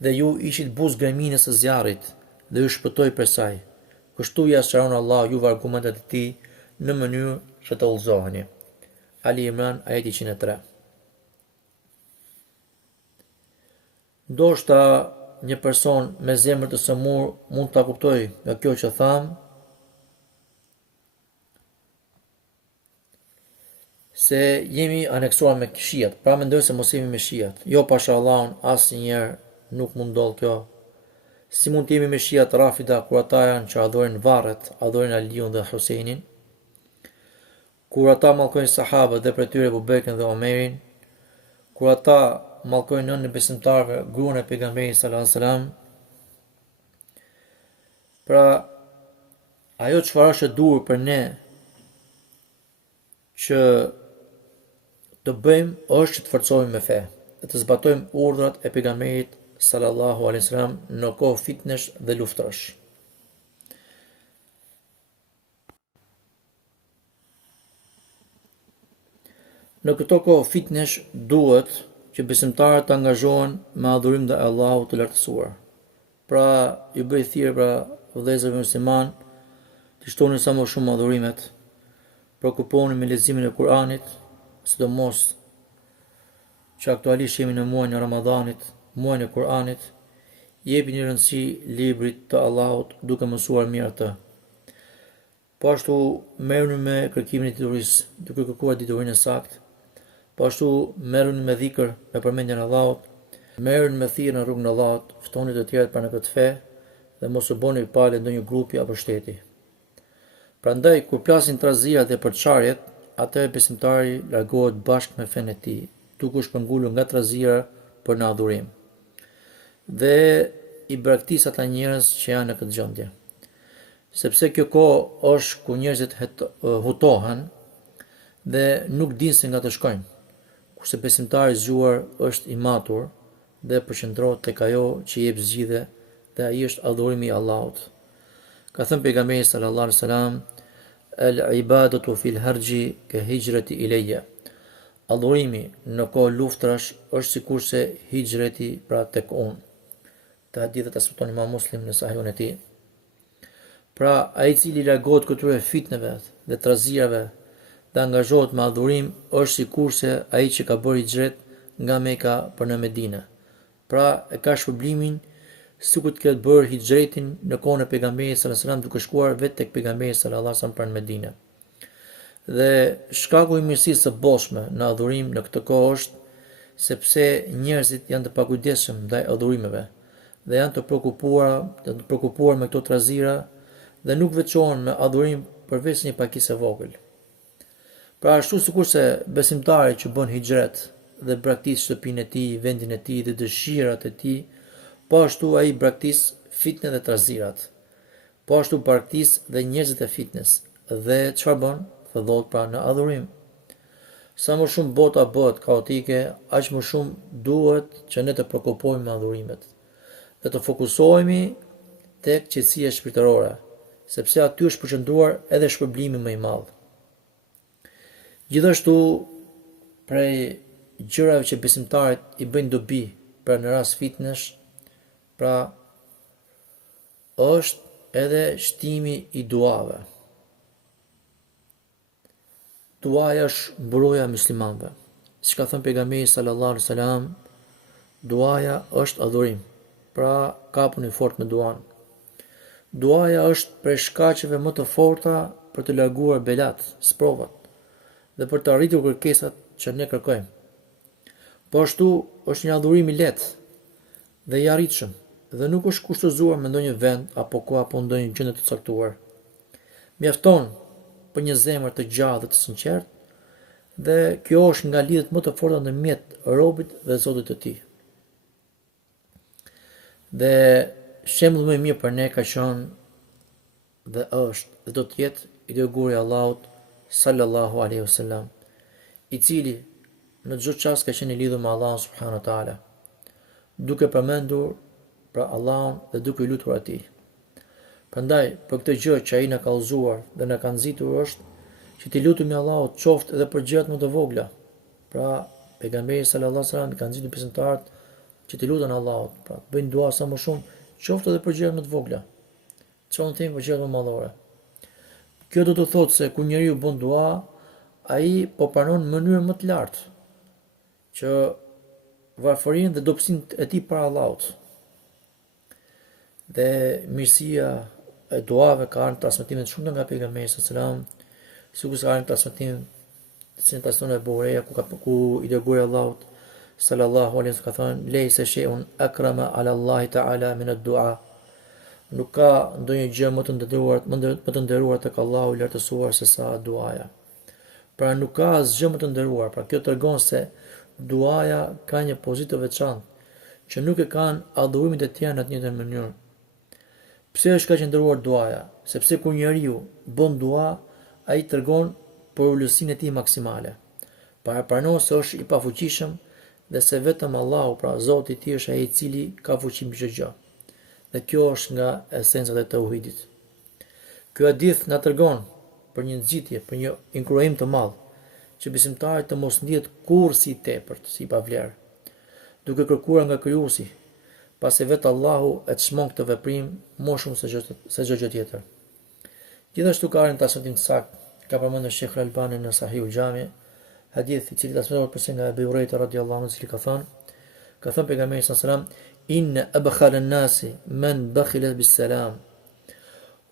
Dhe ju ishit buzë gërminës së zjarrit dhe ju shpëtoi prej saj. Kështu ja shëron Allahu juve argumentet e tij në mënyrë që të udhëzoheni. Ali Imran ajeti 103. Ndoshta një person me zemër të sëmur mund ta kuptojë nga kjo që tham se jemi aneksuar me shiat, pra mendoj se mos jemi me shiat. Jo pasha Allahun asnjëherë nuk mund ndodh kjo. Si mund të jemi me shiat Rafida kur ata janë që adhurojnë varret, adhurojnë Aliun dhe Husejnin, kur ata mallkojnë sahabët dhe prej tyre Abu Bekrin dhe Omerin, kur ata mallkojnë nënën e besimtarëve, gruan e pejgamberit sallallahu alajhi wasallam. Pra, ajo çfarë është e duhur për ne që të bëjmë është që të forcohemi me fe, dhe të zbatojmë urdhrat e pejgamberit sallallahu alaihi wasallam në kohë fitnesh dhe luftrash. Në këto kohë fitnesh duhet që besimtarët të angazhohen me adhurim dhe Allahut të lartësuar. Pra, ju bëj thirrje pra vëllezërve musliman të shtoni sa më shumë adhurimet, preokuponi me leximin e Kuranit, sidomos që aktualisht jemi në muajin e Ramazanit, muajin e Kuranit, jepini rëndësi librit të Allahut duke mësuar mirë atë. Po ashtu merruni me kërkimin e diturisë, duke kërkuar diturinë e saktë. Po ashtu merruni me dhikr, me përmendjen e Allahut, merruni me thirrje në rrugën e Allahut, ftoni të tjerët para në këtë fe dhe mos u bëni palë ndonjë grupi apo shteti. Prandaj kur plasin trazirat dhe përçarjet, atëherë besimtari largohet bashkë me fenë e tij, duke u shpërngulur nga trazira për në adhurim. Dhe i braktis ata njerëz që janë në këtë gjendje. Sepse kjo kohë është ku njerëzit hutohen dhe nuk dinë se nga të shkojnë, kurse besimtari i zgjuar është i matur dhe përqendrohet tek ajo që jep zgjidhje dhe ai është adhurimi i Allahut. Ka thënë pejgamberi sallallahu alaihi wasallam, el-ibadatu fil harji ka hijrati ilayya. Adhurimi në kohë luftrash është sikurse hijreti pra tek unë. Të hadithet transmeton Imam Muslim në Sahihun e tij. Pra, ai i cili largohet këtyre fitneve dhe trazirave dhe angazhohet me adhurim është sikurse ai që ka bërë hijret nga Meka për në Medinë. Pra, e ka shpërblimin sikur të ketë bërë hijretin në kohën e pejgamberit sallallahu alajhi wasallam duke shkuar vetë tek pejgamberi sallallahu alajhi wasallam për në Medinë. Dhe shkaku i mirësisë së boshme në adhurim në këtë kohë është sepse njerëzit janë të pakujdesshëm ndaj adhurimeve dhe janë të shqetësuar me këto trazira dhe nuk veçohen me adhurim përveç një pakisë vogël. Pra ashtu sikurse besimtari që bën hijret dhe braktis shtëpinë e tij, vendin e tij dhe dëshirat e tij, po ashtu ai braktis fitnë dhe trazirat. Po ashtu braktis dhe njerëzit e fitnes dhe çfarë bën? Thëdhohet pra në adhurim. Sa më shumë bota bëhet kaotike, aq më shumë duhet që ne të preokupohemi me adhurimet dhe të fokusohemi tek qetësia shpirtërore, sepse aty është përqendruar edhe shpërblimi më i madh. Gjithashtu, prej gjërave që besimtarët i bëjnë dobi pra në rast fitnesh, pra është edhe shtimi i duave. Duaja është mbroja e muslimanëve. Si ka thënë pejgamberi sallallahu alaihi wasallam, duaja është adhurim. Pra kapuni fort me duan. Duaja është prej shkaqeve më të forta për të larguar belat, sprovat dhe për të arritur kërkesat që ne kërkojmë. Po ashtu është një adhurim i lehtë dhe i arritshëm dhe nuk është kushtozuar me ndonjë vend apo kohë apo ndonjë gjendje të caktuar. Mjafton për një zemër të gjallë dhe të sinqertë dhe kjo është nga lidhjet më të forta ndërmjet robit dhe Zotit të tij. Dhe shembull më i mirë për ne ka qenë dhe është dhe do të jetë i dërguari i Allahut sallallahu alaihi wasallam, i cili në çdo çast ka qenë i lidhur me Allahun subhanahu wa taala, duke përmendur pra Allahun dhe duke i lutur atij. Prandaj, për këtë gjë që ai na ka udhëzuar dhe na ka nxitur është që t'i lutemi Allahut qoftë edhe për gjërat më të vogla. Pra, pejgamberi sallallahu alaihi wasallam ka nxitur besimtarët që t'i lutën Allahut, pra bëjnë dua sa më shumë, qoftë edhe për gjërat më të vogla. Çon tim për gjërat më madhore. Kjo do të thotë se kur njeriu bën dua, ai po pranon në mënyrë më të lartë që varfërinë dhe dobësinë e tij para Allahut. Dhe mirësia e duave ka ardhur transmetimet shumë nga pejgamberi sallallahu alajhi wasallam, sikur ka ardhur transmetim të cilën transmeton Abu Huraira ku i dërguari Allahut sallallahu alaihi wasallam ka thënë leysa shay'un akrama ala Allah ta'ala min ad-du'a. Nuk ka ndonjë gjë më të nderuar tek Allahu i lartësuar se sa duaja. Pra nuk ka asgjë më të nderuar. Pra kjo tregon se duaja ka një pozitë të veçantë që nuk e kanë adhurimet e tjera në të njëjtën mënyrë. Pse është kaq e nderuar duaja? Sepse kur njeriu bën dua, ai tregon për ulësinë e tij maksimale. Para pranon se është i pafuqishëm dhe se vetëm Allahu, pra Zoti i tij, është ai i cili ka fuqi mbi çdo gjë. Dhe kjo është nga esenca e tauhidit. Ky hadith na tregon për një nxitje, për një inkurajim të madh, që besimtarit të mos ndihet kurrë si i tepërt, si i pavlerë, duke kërkuar nga Krijuesi, pasi vetë Allahu e çmon këtë veprim më shumë se çdo gjë tjetër. Gjithashtu ka një transmetim të saktë, ka përmendur Sheikh Al-Albani në Sahihul Jami, hadith i cili transmetohet përse nga Abu Huraira radhiyallahu anhu, i cili ka thënë pejgamberi sallallahu alaihi wasallam: inna abkhala an-nasi man bakhila bis-salam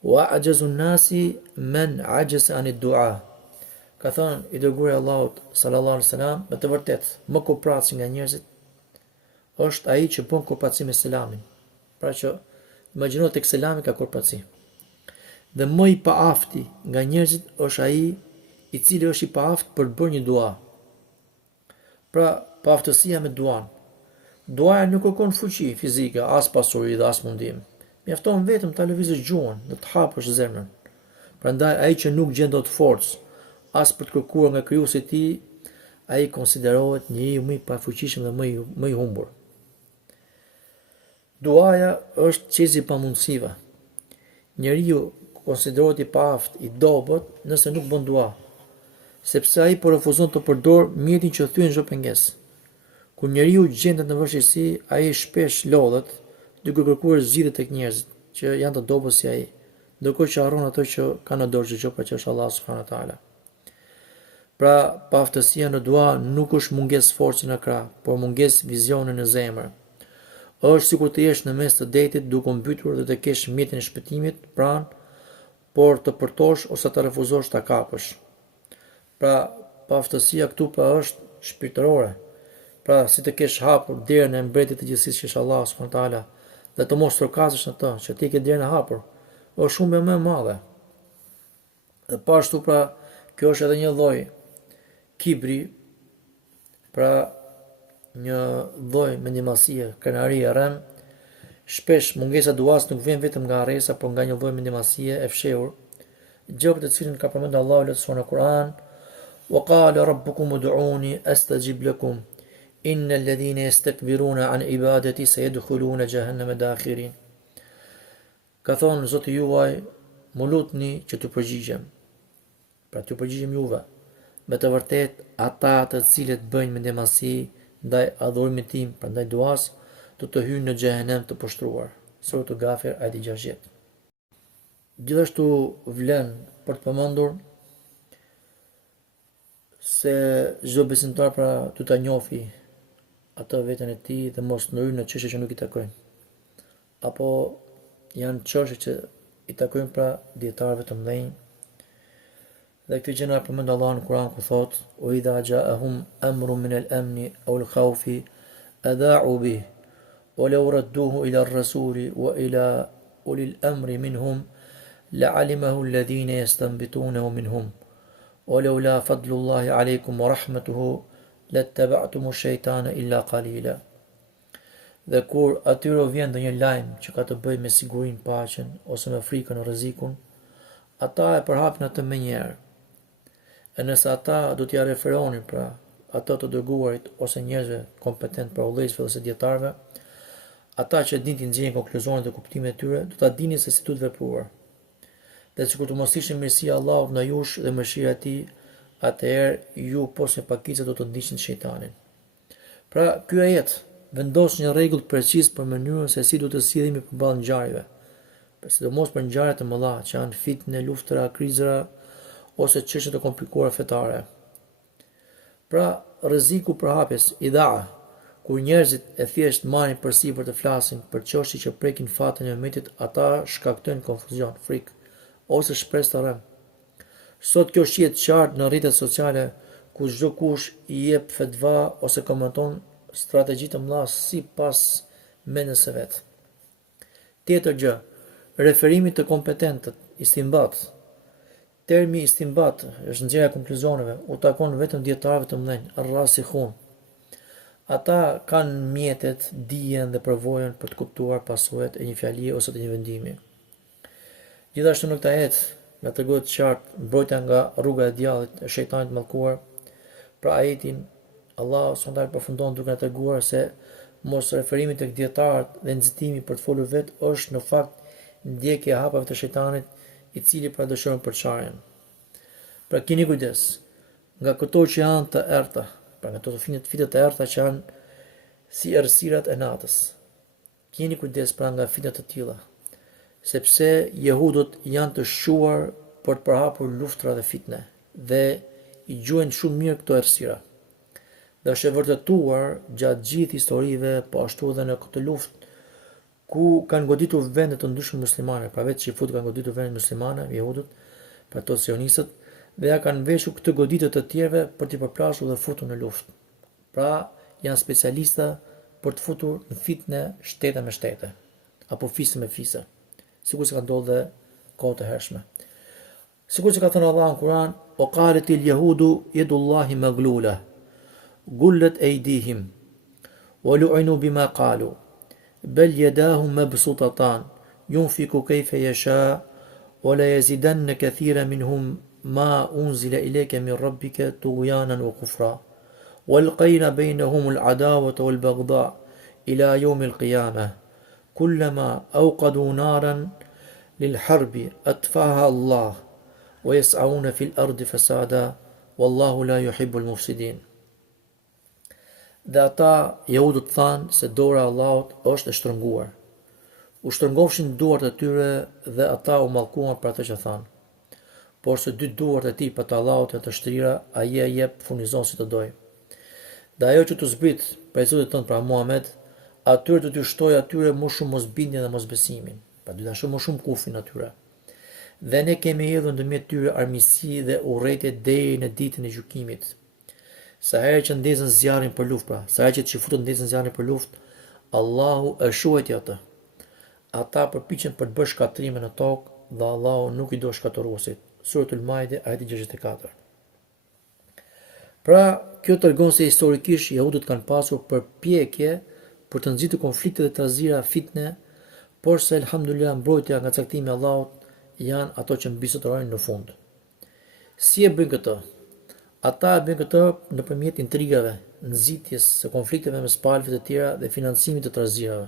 wa a'jazu an-nasi man ajaza an ad-du'a. Ka thënë i dërguari Allahut sallallahu alaihi wasallam, me të vërtetë më kopraci nga njerëzit është ai që bën kopraci me selamin. Pra që imagjino tek selami ka kopraci. Dhe më i paafti nga njerëzit është ai i cili është i paaft për të bërë një dua. Pra paaftësia me duan. Duaja nuk kërkon fuqi fizike, as pasuri dhe as mundim. Mjafton vetëm ta lëvizësh gjuhën, dhe të hapësh zemrën. Prandaj ai që nuk gjen dot forcë as për të kërkuar nga Krijuesi i tij, ai konsiderohet njeriu më i pafuqishëm dhe më i humbur. Duaja është çezi i pamundësive. Njeriu konsiderohet i paaft, i dobët nëse nuk bën dua, sepse ai po refuzon të përdor mjetin që thyen çdo pengesë. Kur njeriu gjendet në vështirësi, ai shpesh lodhet duke kërkuar zgjidhje tek njerëzit që janë të dobët si ai, ndërkohë që harron ato që ka në dorë çdo gjë, pra që është Allah subhanahu wa taala. Pra, paaftësia në dua nuk është mungesë force në krah, por mungesë vizioni në zemër. Është sikur të jesh në mes të detit duke mbytur dhe të kesh mjetin e shpëtimit pranë, por të përtosh ose të refuzosh ta kapësh. Pra, paaftësia këtu pra është shpirtërore. Pra, si të kesh hapur derën e mbretit të gjithësisë që është Allah subhanahu wa taala, dhe të mos trokasësh në të, që ti ke derën e hapur, është shumë më e madhe. Dhe pashtu pra, kjo është edhe një lloj kibri, pra një lloj mendimasie, krenarie, rrem. Shpesh mungesa duas nuk vjen vetëm nga harresa, por nga një lloj mendimasie e fshehur, gjë për të cilën ka përmendur Allahu në Kur'an: "Wa qala rabbukum ud'uni astajib lakum, innal ladhina yastakbiruna an ibadati sayadkhuluna jahannama dakhirin." Ka thonë Zoti juaj, më lutni që t'ju përgjigjem. Pra t'ju përgjigjem juve. Me të vërtet, ata të cilët bëjnë mendimasi ndaj adhurimit tim, prandaj duas, do të hyjnë në xhehenem të poshtruar. Sura Ghafir ajeti 60. Gjithashtu vlen për të përmendur se çdo besimtar pra të ta njohë atë veten e tij dhe mos ndryjë në çështje që nuk i takojnë. Apo janë çështje që i takojnë pra dietarëve të mëdhenj. Dhe këtë gjë na përmend Allah në Kur'an ku thotë: "O idha ja'ahum amrun min al-amni aw al-khawfi adha'u bihi wa law radduhu ila ar-rasuli wa ila uli al-amri minhum la'alimahu alladhina yastanbitunahu minhum wa law la fadlu Allahi 'alaykum wa rahmatuhu lattaba'tum ash-shaytana illa qalila." Dhe kur atyre vjen ndonjë lajm që ka të bëjë me sigurinë, paqen ose me frikën o rrezikun, ata e përhapin atë menjëherë. E nëse ata do t'ja referonin pra ato të dërguarit ose njerëzve kompetent pra udhëheqësve ose dietarëve, ata që din t'i nxjerrin konkluzionet dhe kuptimet e tyre, do ta dinin se si duhet vepruar. Dhe sikur të mos ishte mirësia e Allahut në jush dhe mëshira e tij, atëherë ju poshtë pakicë do të ndiqnin shejtanin. Pra, ky ajet vendos një rregull të precizë për mënyrën se si duhet të sillemi përballë ngjarjeve, sidomos për ngjarje të mëdha që janë fitnë, luftra, krizra ose çështje të komplikuara fetare. Pra, rreziku për hapjes idhaa, kur njerëzit e thjesht marrin përsipër të flasin për çështje që prekin fatin e umetit, ata shkaktojnë konfuzion, frikë ose shpresë të rrem. Sot kjo shihet qartë në rrjetet sociale, ku çdo kush i jep fetva ose komenton strategji të mëdha sipas mendjes së vet. Tjetër gjë, referimi të kompetentët, istinbat. Termi istinbat është nxjerrja e konkluzioneve, u takon vetëm dietarëve të mëdhenj, ar-rasikhun. Ata kanë mjetet, dijen dhe përvojën për të kuptuar pasojat e një fjalie ose të një vendimi. Gjithashtu në këtë ajet na tregohet qartë mbrojtja nga rruga e djallit e shejtanit mallkuar. Pra ajetin Allah subhanahu përfundon duke na treguar se mos referimi tek dietarët dhe nxitimi për të folur vetë është në fakt ndjekje e hapave të shejtanit, i cili pra dëshiron përçarjen. Pra keni kujdes nga këto që janë të errta, pra nga këto fitet të errta që janë si errësirat e natës. Keni kujdes pra nga fitet të tilla, sepse jehudët janë të shquar për të përhapur luftra dhe fitne dhe i gjuajnë shumë mirë këto errësira. Dhe është e vërtetuar gjatë gjithë historive, po ashtu edhe në këtë luftë ku kanë goditur vende të ndryshme muslimane, pra vetë shifut kanë goditur vende muslimane, jehudët, pra to sionistët, dhe ja kanë veshur këtë goditje të tjerëve për t'i përplasur dhe futur në luftë. Pra janë specialista për të futur në fitne shtete me shtete, apo fise me fise, sikur se ka ndodhur dhe kohët e hershme. Sikur që ka thënë Allah në Kur'an, o qalet il yahudu yadullahi maglula, gullet ejdihim, wa lu'inu bima qalu, bel yadahu mabsutatan, yunfiku kayfa yasha, wa la yazidanna kathira minhum ma unzila ilayka min rabbika tughyanan wa kufra. والقينا بينهم العداوة والبغضاء إلى يوم القيامة كلما أوقدوا نارا للحرب أطفاها الله ويسعون في الأرض فسادا والله لا يحب المفسدين. Dhe ata jehudët thanë se dora e Allahut është e shtrënguar. U shtrëngofshin duart e tyre dhe ata u mallkuan për atë që thanë. Por se dy duart e tij për të Allahut janë të shtrira, ai e jep furnizon si të dojë. Dhe ajo që të zbrit prej Zotit tënd pra Muhammed, atyre do t'ju shtoj atyre më shumë mosbindjen dhe mosbesimin. Pra do ta shoh më shumë kufrin atyre. Dhe ne kemi hedhur ndërmjet tyre armiqësi dhe urrëtie deri në ditën e gjykimit. Sa herë që ndezën zjarrin për luftë, pra, sa herë që çifutët ndezën zjarrin për luftë, Allahu e shuajti atë. Ata përpiqen për të bërë shkatrime në tokë dhe Allahu nuk i do shkatërruesit. Suratul Maide ajeti 64. Pra, kjo tregon se historikisht jehudët kanë pasur përpjekje për të nxitur konflikte dhe trazira fitne, por se elhamdulillah mbrojtja nga caktimi i Allahut janë ato që mbizotërojnë në fund. Si e bëjnë këtë? Ata e bëjnë këtë nëpërmjet intrigave, nxitjes së konflikteve mes palëve të tjera dhe financimit të trazirave.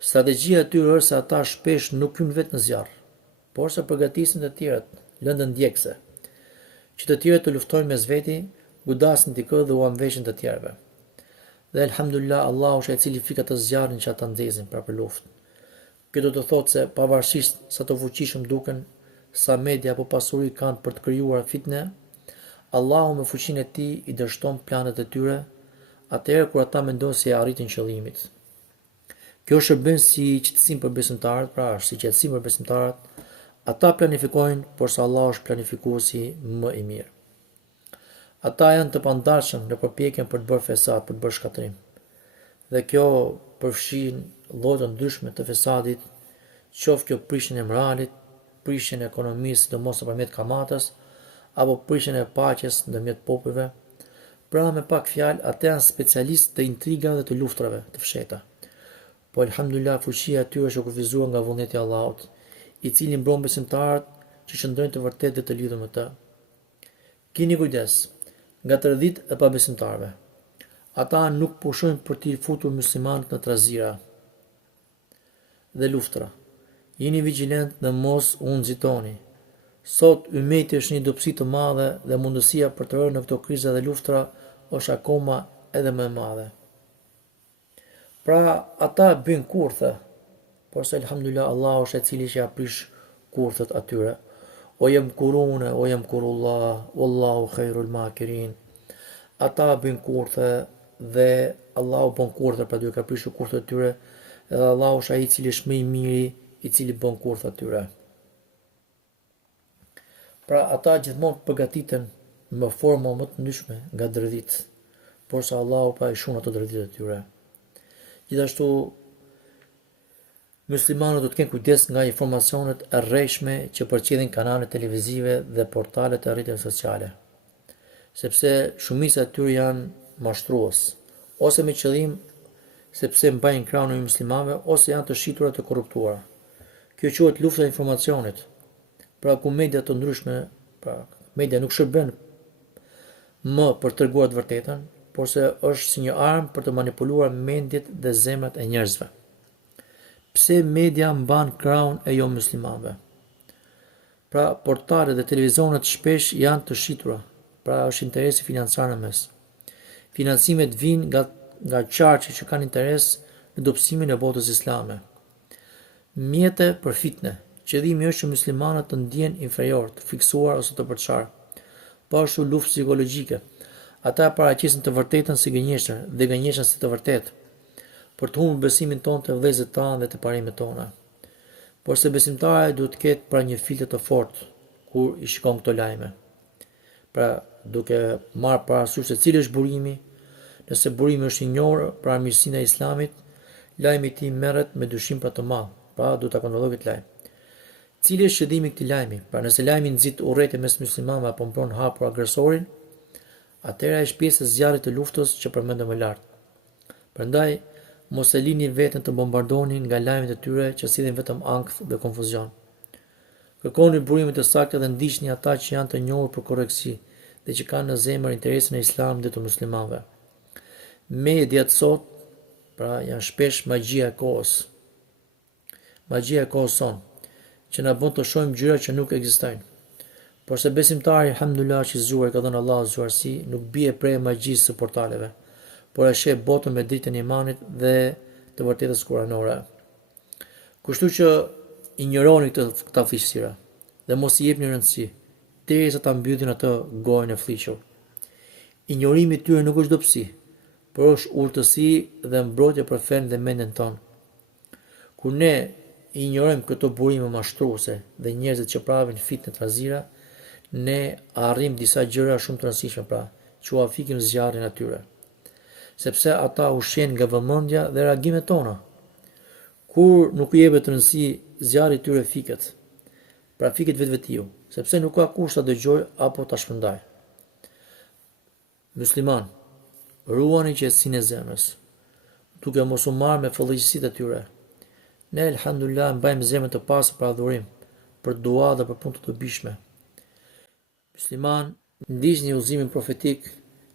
Strategjia e tyre është se ata shpesh nuk hyn vetë në zjarr, por se përgatisin të tjerët, lëndën djegëse, që të tjerët të luftojnë mes veti, godasin t'i dhe u anveshin të tjerëve. Dhe elhamdulillah Allahu është ai cili fik atë zjarrin që ata ndezin pra për luftë. Kjo do të thotë se pavarësisht sa të fuqishëm duken, sa media apo pasuri kanë për të krijuar fitne, Allahu me fuqinë e tij i dështon planet e tyre, atëherë kur ata mendojnë se arritin qëllimit. Kjo shërben si qetësim për besimtarët, pra është si qetësim për besimtarët, ata planifikojnë, por se Allahu është planifikuesi më i mirë. Ata janë të pandarshëm në përpjekjen për të bërë fesad, për të bërë shkatrim. Dhe kjo përfshin lloje të ndryshme të fesadit, qoftë kjo prishjen e moralit, prishjen e ekonomisë, sidomos nëpërmjet kamatas, apo prishjen e paqes ndërmjet popujve. Pra me pak fjalë, ata janë specialistë të intrigave dhe të luftrave të fshehta. Po elhamdulillah fuqia e tyre është kufizuar nga vullneti i Allahut, i cili mbron besimtarët që qëndrojnë të vërtetë dhe të lidhur me të. Keni kujdes nga tërëdhit e pabesimtarëve. Ata nuk pushojnë për t'i futur muslimanët në trazira dhe luftra. Jeni vigjilent dhe mos u nxitoni. Sot ummeti është një dobësi të madhe dhe mundësia për të rënë në këto kriza dhe luftra është akoma edhe më e madhe. Pra ata bëjnë kurthe, por se elhamdulillah Allahu është ai cili që aprish kurthet atyre. O yamkurullah wallahu khairul makirin. Ata bëjnë kurthe dhe Allahu bën kurthe, pra duhet ka prishur kurthet e tyre, edhe Allahu është ai i cili është më i miri, i cili bën kurthe atyre. Pra ata gjithmonë përgatiten në forma më të ndryshme nga dërdit, por se Allahu pa i shun ato dërdit e tyre. Gjithashtu, muslimanët do të kenë kujdes nga informacionet e rreshme që përcjellen kanalet televizive dhe portalet e rrjeteve sociale, sepse shumica e tyre janë mashtrues, ose me qëllim sepse mbajnë krahun e muslimanëve, ose janë të shitura të korruptuara. Kjo quhet lufta e informacionit. Pra ku media të ndryshme, media nuk shërben më për të treguar të vërtetën, por se është si një armë për të manipuluar mendjet dhe zemrat e njerëzve. Pse media mban krahun e jo muslimanëve? Pra portalet dhe televizionet shpesh janë të shitura, pra është interesi financiar në mes. Financimet vijnë nga qarqe që kanë interes në dobësimin e botës islame. Mjete për fitne, qëllimi është që muslimanët të ndjen inferior, të fiksuar ose të përçar. Po ashtu luftë psikologjike. Ata paraqesin të vërtetën si gënjeshtër dhe gënjeshtën si të vërtetë, për të humbur besimin tonë te vëllezërit tanë dhe te parimet tona. Por se besimtari duhet të ketë pra një filtër të fortë kur i shikon këto lajme. Pra duke marrë parasysh se cili është burimi, nëse burimi është i njohur për mirësinë e Islamit, lajmi i tij merret me dyshim për të madh, pra duhet ta kontrollojë këtë lajm. Cili është qëllimi i këtij lajmi? Pra nëse lajmi nxit urrëtie mes muslimanëve apo mbron hapur agresorin, atëherë është pjesë e zjarrit të luftës që përmendëm më lart. Prandaj mos e lini veten të bombardoni nga lajmet e tyre që sillen vetëm ankth dhe konfuzion. Kërkoni burime të sakta dhe ndiqni ata që janë të njohur për korrektësi dhe që kanë në zemër interesin e Islamit dhe të muslimanëve. Mediat sot, pra janë shpesh magjia e kohës. Magjia e kohës son, që na bën të shohim gjëra që nuk ekzistojnë. Por se besimtari, alhamdulillah, që zgjuar ka dhënë Allahu zgjuarsi, nuk bie prej magjisë së portaleve, por e sheh botën me dritën e imanit dhe të vërtetës kuranore. Kështu që injoroni këta flisësira dhe mos i jepni rëndësi, derisa ta mbyllin atë gojën e fliqur. Injorimi i tyre nuk është dobësi, por është urtësi dhe mbrojtje për fen dhe mendjen tonë. Kur ne i injorojmë këto burime mashtruese dhe njerëzit që pravin fitnë të razira, ne arrim disa gjëra shumë të rëndësishme, pra, që u afikim zjarrin atyre. Sepse ata ushqen nga vëmendja dhe reagimet tona. Kur nuk i jepet rëndësi, zjarri i tyre fiket. Pra fiket vetvetiu, sepse nuk ka kush ta dëgjoj apo ta shpërndaj. Musliman, ruani qetësinë e zemrës, duke mos u marrë me fëllëqësitë e tyre. Ne elhamdulillah mbajmë zemrën të pastër për adhurim, për dua dhe për punë të dobishme. Musliman, ndiqni udhëzimin profetik.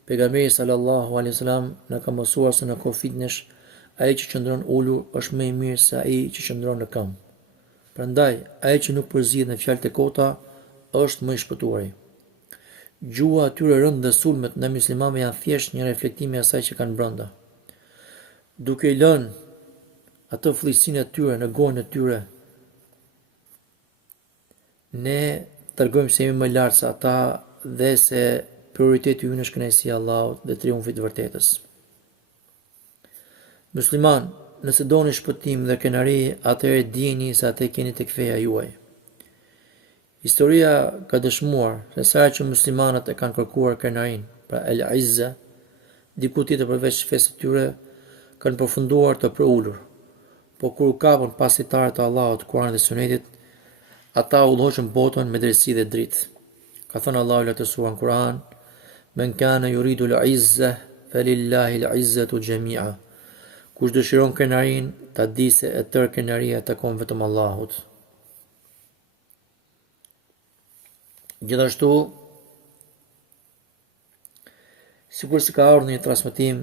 Pejgamberi sallallahu alaihi wasallam na ka mësuar se në kohë fitnesh, ai që qëndron ulur është më i mirë se ai që qëndron në këmbë. Prandaj, ai që nuk përzihet në fjalë të kota është më i shpëtuari. Gjua atyre rënd dhe sulmet në muslimanëve janë thjesht një reflektim i asaj që kanë brenda. Duke i lënë atë fllësinë e tyre në gojën e tyre, ne tregojmë se jemi më lart se ata dhe se prioriteti ynë është kënaqësia e Allahut dhe triumfi i vërtetës. Musliman, nëse doni shpëtim dhe kënaqëri, atëherë dijeni se atë keni tek feja juaj. Historia ka dëshmuar se sa që muslimanët e kanë kërkuar kënaqërinë, pra el-izza, diku tjetër përveç fesë të tyre, kanë përfunduar të përulur. Po kur u kapën pasitarët e Allahut, Kuranit dhe Sunetit, ata udhëhoqën botën me drejtësi dhe dritë. Ka thënë Allahu i lartësuar në Kur'an: "Men kana yuridu al-izza, falillahi al-izzatu jami'a." Kush dëshiron kënaqërinë, ta di se e tërë kënaqëria takon vetëm Allahut. Gjithashtu, sikur se ka ardhur në një transmetim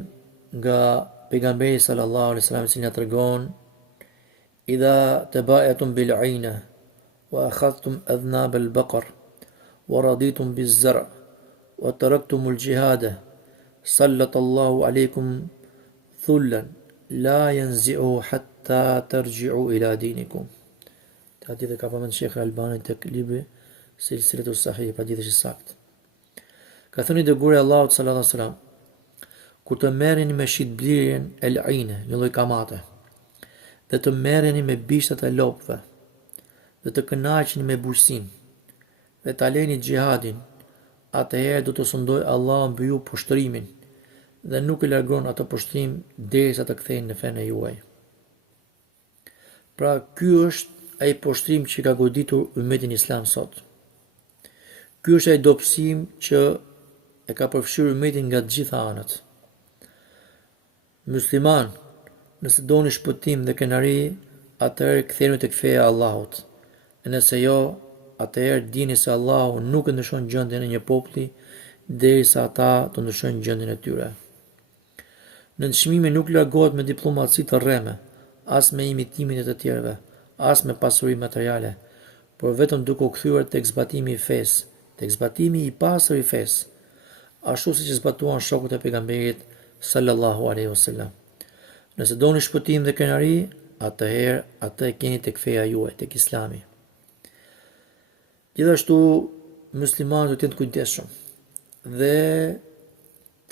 nga pejgamberi sallallahu alaihi wasallam, i cili na tregon: "Idha taba'atum bil-'ayna wa akhadhtum adhnab al-baqar wa raditum biz-zar' wa taraktum al-jihada sallat Allahu alaykum thullan la yanzi'u hatta tarji'u ila dinikum." Të hadithe ka përmend Sheikh Albani tek libri Silsilatu Sahih, pa hadith është sakt. Ka thënë dërguari i Allahut sallallahu alaihi wasallam: kur të merreni me shitblirjen el-aine, një lloj kamate, dhe të merreni me bishtat e lopëve, dhe të kënaqeni me bujqësinë, dhe ta leni xhihadin, atëherë do të sundoj Allah mbi ju pushtrimin dhe nuk e largon atë pushtrim derisa të kthehen në fenë juaj. Pra ky është ai pushtrim që ka goditur ummetin islam sot. Ky është ai dobësim që e ka përfshirë ummetin nga të gjitha anët. Musliman, nëse doni shpëtim dhe kënaqëri, atëherë kthehuni tek feja e Allahut. E nëse jo, atëherë dini se Allahu nuk e ndryshon gjendjen e një populli derisa ata të ndryshojnë gjendjen e tyre. Nënçmimi nuk largohet me diplomaci të rreme, as me imitimin e të tjerëve, as me pasuri materiale, por vetëm duke u kthyer tek zbatimi i fesë, tek zbatimi i pastër i fesë, ashtu siç e zbatuan shokët e pejgamberit sallallahu alaihi wasallam. Nëse doni shpëtim dhe kënaqëri, atëherë atë e keni tek feja juaj, tek Islami. Gjithashtu, muslimanët duhet të jenë kujdesshëm dhe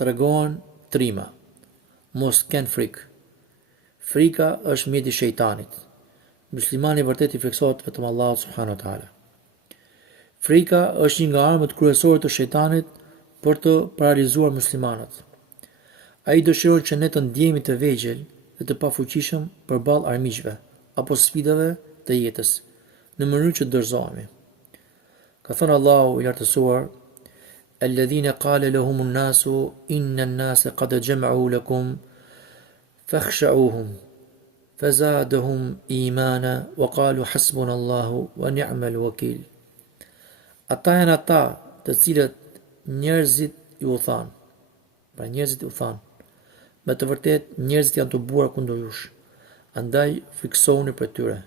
tregon trima. Mos ken frikë. Frika është mjeti i shejtanit. Muslimani vërtet i friksohet vetëm Allahut subhanahu wa taala. Frika është një nga armët kryesore të shejtanit për të paralizuar muslimanët. Ai dëshiron që ne të ndjehemi të vegjël dhe të pafuqishëm përballë armiqve apo sfidave të jetës, në mënyrë që të dorëzohemi. Ka thënë Allahu i lartësuar: "Alladhina qala lahum an-nasu inna an-nasa qad jama'u lakum fakhsha'uhum fazadahum imana wa qalu hasbunallahu wa ni'mal wakeel." Ata janë ata të cilët njerëzit ju thanë. Pra njerëzit ju thanë: me të vërtet njerëzit janë të buar kundër jush, andaj friksohuni për tyre.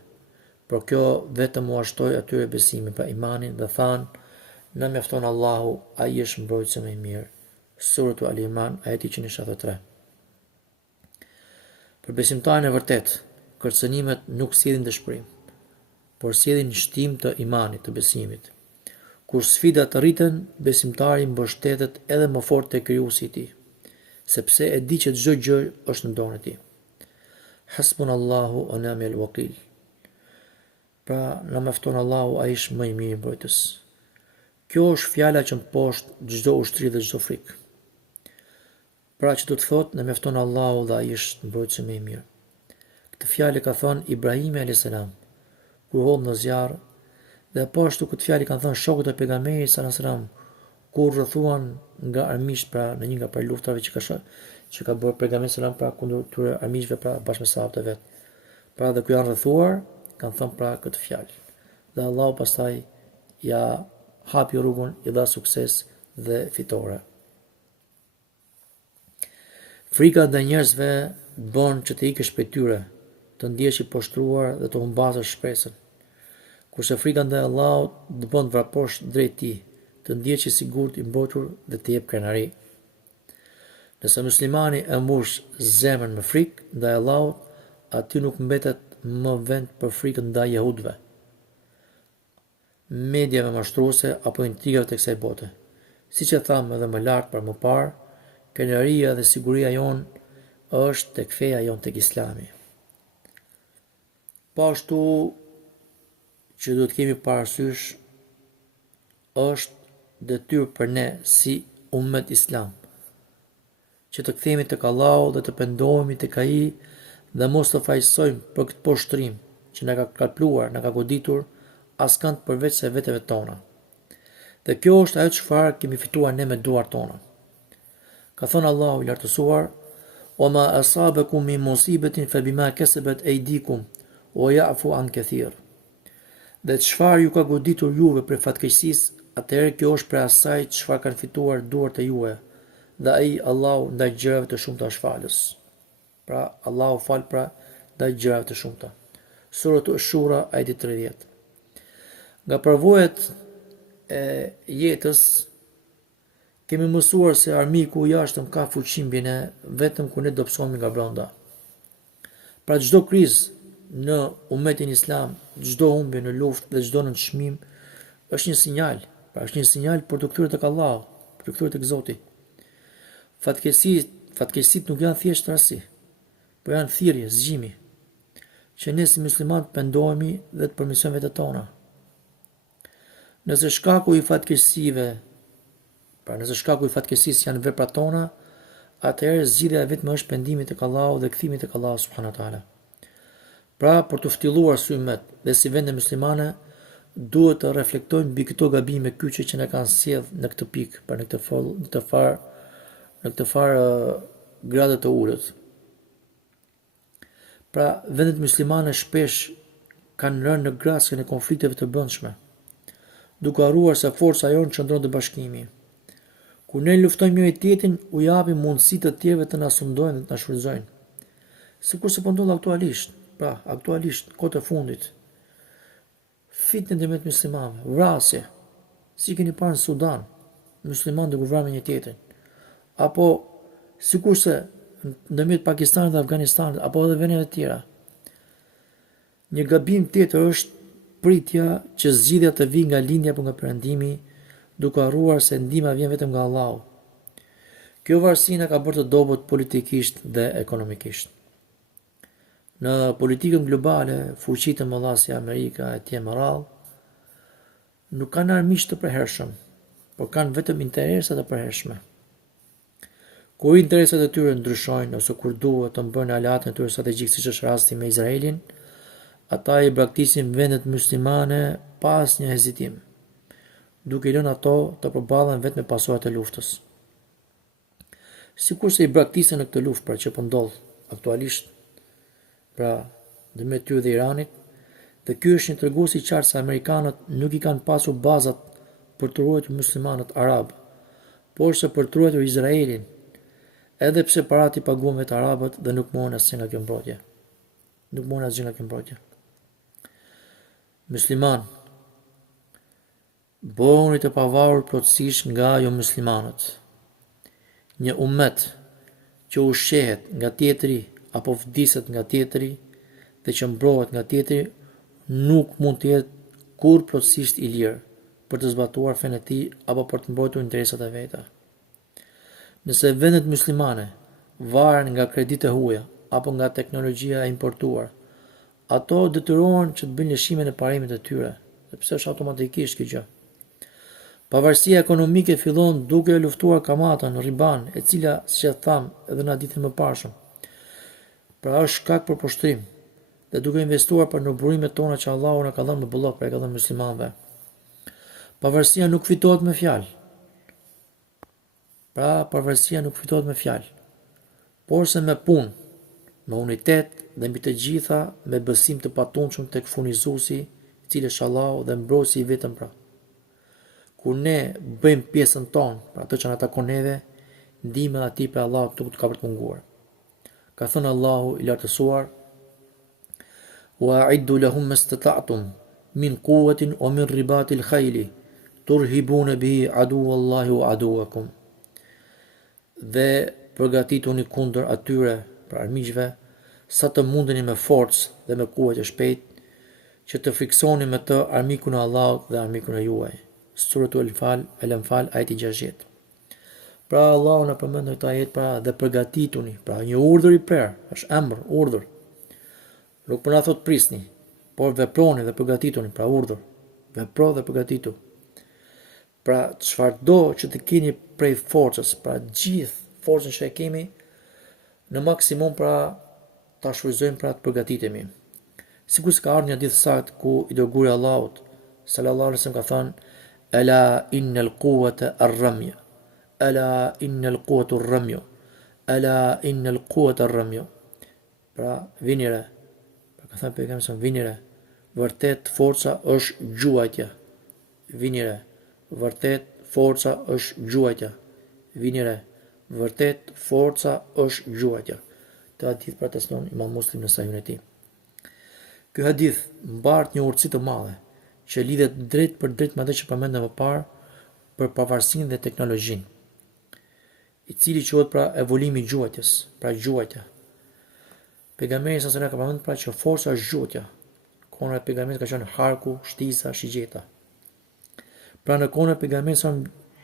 Por kjo vetëm u ashtoi atyre besimin, pra imanin, dhe thanë: na mjafton Allahu, ai është mbrojtësi më i mirë. Suratu Al-Imran, ajeti 173. Për besimtarin e vërtet, kërcënimet nuk sjellin dëshpërim, por sjellin shtim të imanit, të besimit. Kur sfidat të rriten, besimtari mbështetet edhe më fort te Krijuesi i tij, sepse e di që çdo gjë është në dorën e tij. Hasbunallahu wa ni'mal wakeel. Pra, na mjafton Allahu, ai është më i miri mbrojtës. Kjo është fjala që mposhtë çdo ushtri dhe çdo frikë. Pra që do të thotë, na mjafton Allahu dhe ai është mbrojtësi më i mirë. Këtë fjalë ka thënë Ibrahimi alayhis salam kur hodh në zjarr, dhe po ashtu këtë fjalë kanë thënë shokët e pejgamberit sallallahu alajhi wasallam kur rrethuan nga armiqt, pra në një nga për luftave që ka bërë pejgamberi sallallahu pra kundër tyre armiqve, pra bashkë me sahabët e vet. Pra dhe kur janë rrethuar, kanë thënë pra këtë fjalë. Dhe Allahu pastaj ja hapi rrugën, i dha sukses dhe fitore. Frika ndaj njerëzve bën që të ikësh prej tyre, të ndihesh i poshtruar dhe të humbasësh shpresën. Kurse frika ndaj Allahut të bën të vraposh drejt tij, të ndihesh i sigurt, i mbrojtur dhe të jep kënaqëri. Nëse muslimani e mbush zemrën me frikë ndaj Allahut, aty nuk mbetet më vend për frikën ndaj jehudëve, mediave mashtruese apo intrigave të kësaj bote. Siç e thamë edhe më lart për më parë, kënaqëria dhe siguria jonë është tek feja jonë, tek Islami. Po ashtu që duhet të kemi parasysh, është detyrë për ne si ummet islam që të kthehemi tek Allahu dhe të pendohemi tek ai dhe mos të fajsojmë për këtë poshtrim që na ka kapluar, na ka goditur askënd përveç se veteve tona. Dhe kjo është ajo çfarë kemi fituar ne me duart tona. Ka thënë Allahu i lartësuar: "Wa ma asabakum min musibatin fa bima kasabat aydikum wa ya'fu an kathir." Dhe çfarë ju ka goditur juve për fatkeqësisë, atëherë kjo është për asaj çfarë kanë fituar duart e juaja, dhe ai Allahu ndaj gjërave të shumta është falës. Pra Allahu fal pra ndaj gjërave të shumta. Suratu Ash-Shura ajeti 30. Nga përvojat e jetës kemi mësuar se armiku i jashtëm ka fuqi mbi ne vetëm kur ne dobësohemi nga brenda. Pra çdo krizë në ummetin islam, çdo humbje në luftë dhe çdo nënçmim është një sinjal, pra është një sinjal për të kthyer tek Allahu, për të kthyer tek Zoti. Fatkeqësitë nuk janë thjesht rasti, por janë thirrje, zgjimi, që ne si muslimanë pendohemi dhe të përmirësojmë vetët tona. Nëse shkaku i fatkeqësive Pra nëse shkaku i fatkeqësisë janë veprat tona, atëherë zgjidhja vetëm është pendimi tek Allahu dhe kthimi tek Allahu subhanahu wa taala. Pra, për të ftylluar sulmet dhe si vende muslimane, duhet të reflektojmë mbi këto gabime kyçe që na kanë sjell në këtë pikë, pra në këtë farë gradë të ulët. Pra, vendet muslimane shpesh kanë rënë në grasjen e konflikteve të brendshme, duke harruar se forca jonë qëndron te bashkimi. Kur ne luftojmë njëri tjetrin, u japim mundësi të tjerëve të na sundojnë dhe të na shfrytëzojnë. Sikur se po ndodh aktualisht, kohët e fundit. Fitnë ndërmjet muslimanëve, vrasje, si keni parë në Sudan, muslimanë duke vrarë me një tjetrin. Apo sikurse ndërmjet Pakistanit dhe Afganistanit, apo edhe vendeve të tjera. Një gabim tjetër është pritja që zgjidhja të vijë nga lindja apo nga perëndimi, duke harruar se ndihma vjen vetëm nga Allahu. Kjo varësi na ka bërë të dobët politikisht dhe ekonomikisht. Në politikën globale, fuqitë të mëdha si Amerika e tjerë me radhë, nuk kanë armiqtë të përhershëm, por kanë vetëm interesa të përhershme. Kur interesat e tyre ndryshojnë ose kur duhet të bëjnë aleatën e tyre strategjik, siç është rasti me Izraelin, ata i braktisin vendet muslimane pas një hezitim, duke lënë ato të përballen vetëm me pasojat e luftës. Sikurse i braktisën në këtë luftë, pra që po ndodh aktualisht, pra ndërmjet tyre dhe Iranit, dhe ky është një tregues i qartë se amerikanët nuk i kanë pasur bazat për të ruajtur muslimanët arab, por se për të ruajtur Izraelin, edhe pse parat i paguan vetë arabët dhe nuk morën asgjë nga kjo mbrojtje. Musliman, bëhuni të pavarur plotësisht nga jo muslimanët. Një ummet që ushqehet nga tjetri apo vdiset nga tjetri dhe që mbrohet nga tjetri nuk mund të jetë kur plotësisht i lirë për të zbatuar fenë e tij apo për të mbrojtur interesat e veta. Nëse vendet muslimane varen nga kreditë e huaja apo nga teknologjia e importuar, ato detyrohen që të bëjnë lëshime në parimet e tyre, sepse është automatikisht kjo gjë. Pavarësia ekonomike fillon duke luftuar kamatën, riban, e cila, siç e tham edhe në ditën më parshëm, pra është shkak për poshtrim, dhe duke investuar për në burimet tona që Allahu na ka dhënë me bollok, pra e ka dhënë muslimanëve. Pavarësia nuk fitohet me fjalë. Por se me punë, me unitet dhe mbi të gjitha me besim të patundshëm tek furnizuesi, i cili është Allahu dhe mbrojtësi i vetëm pra. Kur ne bëjmë pjesën tonë, pra atë që na takon neve, ndihma e atij për Allahu nuk ka për të munguar. Ka thënë Allahu i lartësuar: "Wa'iddu lahum mastata'tum min quwwatin wa min ribatil khayli turhibuna bihi aduwallahi wa aduwakum." Dhe përgatituni kundër atyre, pra armiqve, sa të mundeni me forcë dhe me kuajtje shpejt, që të friksoni me të armikun e Allahut dhe armikun e juaj. Suratul Al-Anfal, ajeti 60. Pra Allahu na përmend në këtë ajet, pra dhe përgatituni, pra një urdhër i prerë, është emër, urdhër. Nuk po na thot prisni, por veproni dhe përgatituni, pra urdhër. Vepro dhe përgatitu. Pra çfarëdo që të keni prej forcës, pra gjithë forcën që e kemi, në maksimum pra ta shfrytëzojmë pra të përgatitemi. Sikur s'ka ardhur një hadith sakt ku i dërguari i Allahut sallallahu alaihi wasallam ka thënë: "Ala innal quwwata ar-ramy. Ala innal quwwata ar-ramy. Ala innal quwwata ar-ramy." Pra vini re. Pra ka thënë pejgamberi sa vini re. Vërtet forca është gjuajtja. Vini re. Vërtet forca është gjuajtja. Vini re. Vërtet forca është gjuajtja. Të hadith pra teston Imam Muslim në Sahihun e tij. Ky hadith mbart një urtësi të madhe që lidhet drejt për drejt me atë që përmendëm më parë për pavarësinë dhe teknologjinë, i cili quhet pra evolimi i gjuajtjes, pra gjuajtja. Pejgamberi sa ka përmendur pra që forca është gjuajtja. Kohën e pejgamberit ka qenë harku, shtisa, shigjeta. Pra në kohën e pejgamberit sa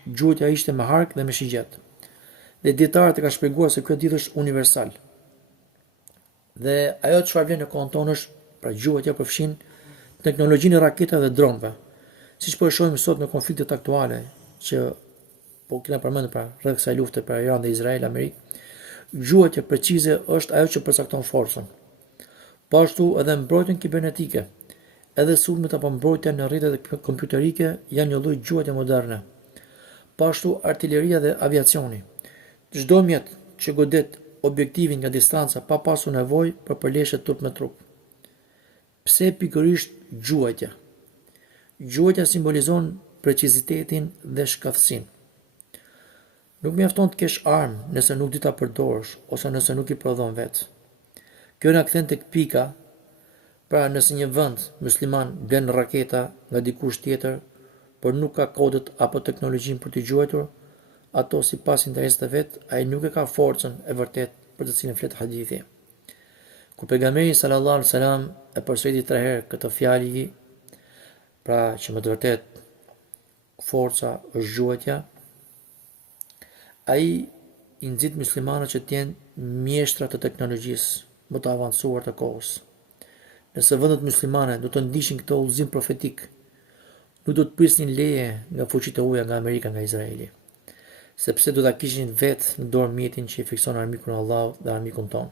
gjuajtja ishte me hark dhe me shigjet. Dhe dietarët e ka shpjeguar se ky hadith është universal. Dhe ajo çfarë vjen në kohën tonë është pra gjuajtja përfshin teknologjinë e raketave dhe dronëve. Siç po e shohim sot në konfliktet aktuale që po kena përmendur pra rreth kësaj lufte për Iran dhe Izrael, Amerikë, gjuhëtja precize është ajo që përcakton forcën. Po ashtu edhe mbrojtjen kibernetike, edhe sulmet apo mbrojtja në rrjetet kompjuterike janë një lloj gjuhëtje moderne. Po ashtu artilleria dhe aviacioni. Çdo mjet që godet objektivin nga distanca pa pasur nevojë për përleshje trup me trup. Pse pikërisht gjuhëtja? Gjuhëtja simbolizon precizitetin dhe shkathësinë. Nuk mjafton të kesh armë nëse nuk di ta përdorësh ose nëse nuk i prodhon vetë. Kjo na kthen tek pika, pra nëse një vend musliman blen raketa nga dikush tjetër, por nuk ka kodet apo teknologjinë për t'i gjuajtur, ato sipas interesit të vet, ai nuk e ka forcën e vërtet për të cilën flet hadithi. Kur pejgamberi sallallahu alaihi wasallam e përsëriti 3 herë këtë fjalë, pra që më të vërtet forca është gjuajtja, ai i nxit muslimanët që të jenë mjeshtra të teknologjisë më të avancuar të kohës. Nëse vendet muslimane do të ndiqnin këtë udhëzim profetik, nuk do të prisnin leje nga fuqitë e huaja nga Amerika, nga Izraeli, sepse do ta kishin vetë në dorë mjetin që i fikson armikun e Allahut dhe armikun ton.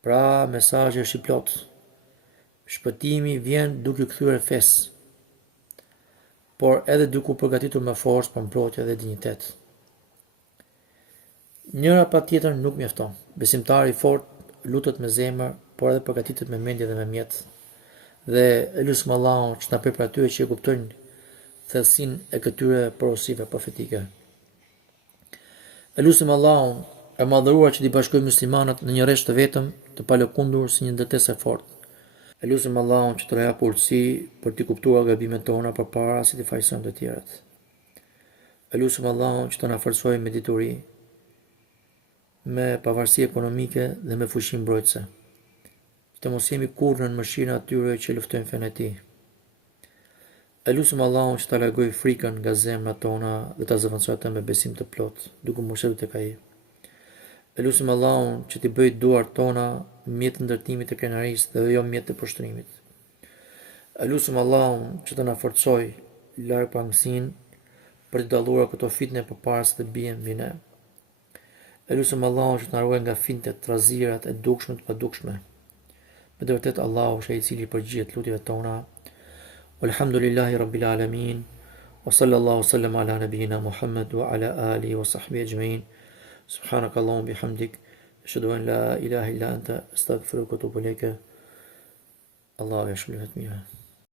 Pra, mesazhi është i plot. Shpëtimi vjen duke kthyer fesë, por edhe duke u përgatitur me forcë për mbrojtje dhe dinjitet. Njëra pa tjetër nuk mjafton. Besimtari i fort lutet me zemër, por edhe përgatitet me mendje dhe me mjet. Dhe elusim Allahun që na bëj për atyre që e kuptojnë thellësinë e këtyre porosive profetike. Elusim Allahun e madhëruar që t'i bashkojë muslimanët në një rresht të vetëm, të palëkundur si një ndërtesë e fortë. Elusim Allahun që të na japë urtësi për t'i kuptuar gabimet tona përpara se t'i fajsojmë të tjerët. Elusim Allahun që të na forcojë me dituri, me pavarësi ekonomike dhe me fuqi mbrojtëse. Që të mos jemi kurrë në mëshirën atyre që luftojnë fenë e tij. Elusim Allahun që ta largojë frikën nga zemrat tona dhe ta zëvendësojë atë me besim të plot, duke mbështetur tek ai. Elusim Allahun që t'i bëjë duart tona mjet të ndërtimit të krenarisë dhe jo mjet të poshtrimit. Elusim Allahun që të na forcojë larg pangësinë për të dalluar këto fitne përpara se të bien mbi ne. Elusim Allahun që të na ruaj nga fintet, trazirat e dukshme të padukshme. Me të vërtet Allahu është ai i cili përgjigjet lutjeve tona. Walhamdulillahi rabbil alamin. Wa sallallahu sallam ala nabiyyina Muhammad wa ala alihi wa sahbihi ajma'in. Subhanakallahumma bihamdik, ashhadu an la ilaha illa anta, astaghfiruka wa atubu ilayk. Allahu yashfir al-hatmiya.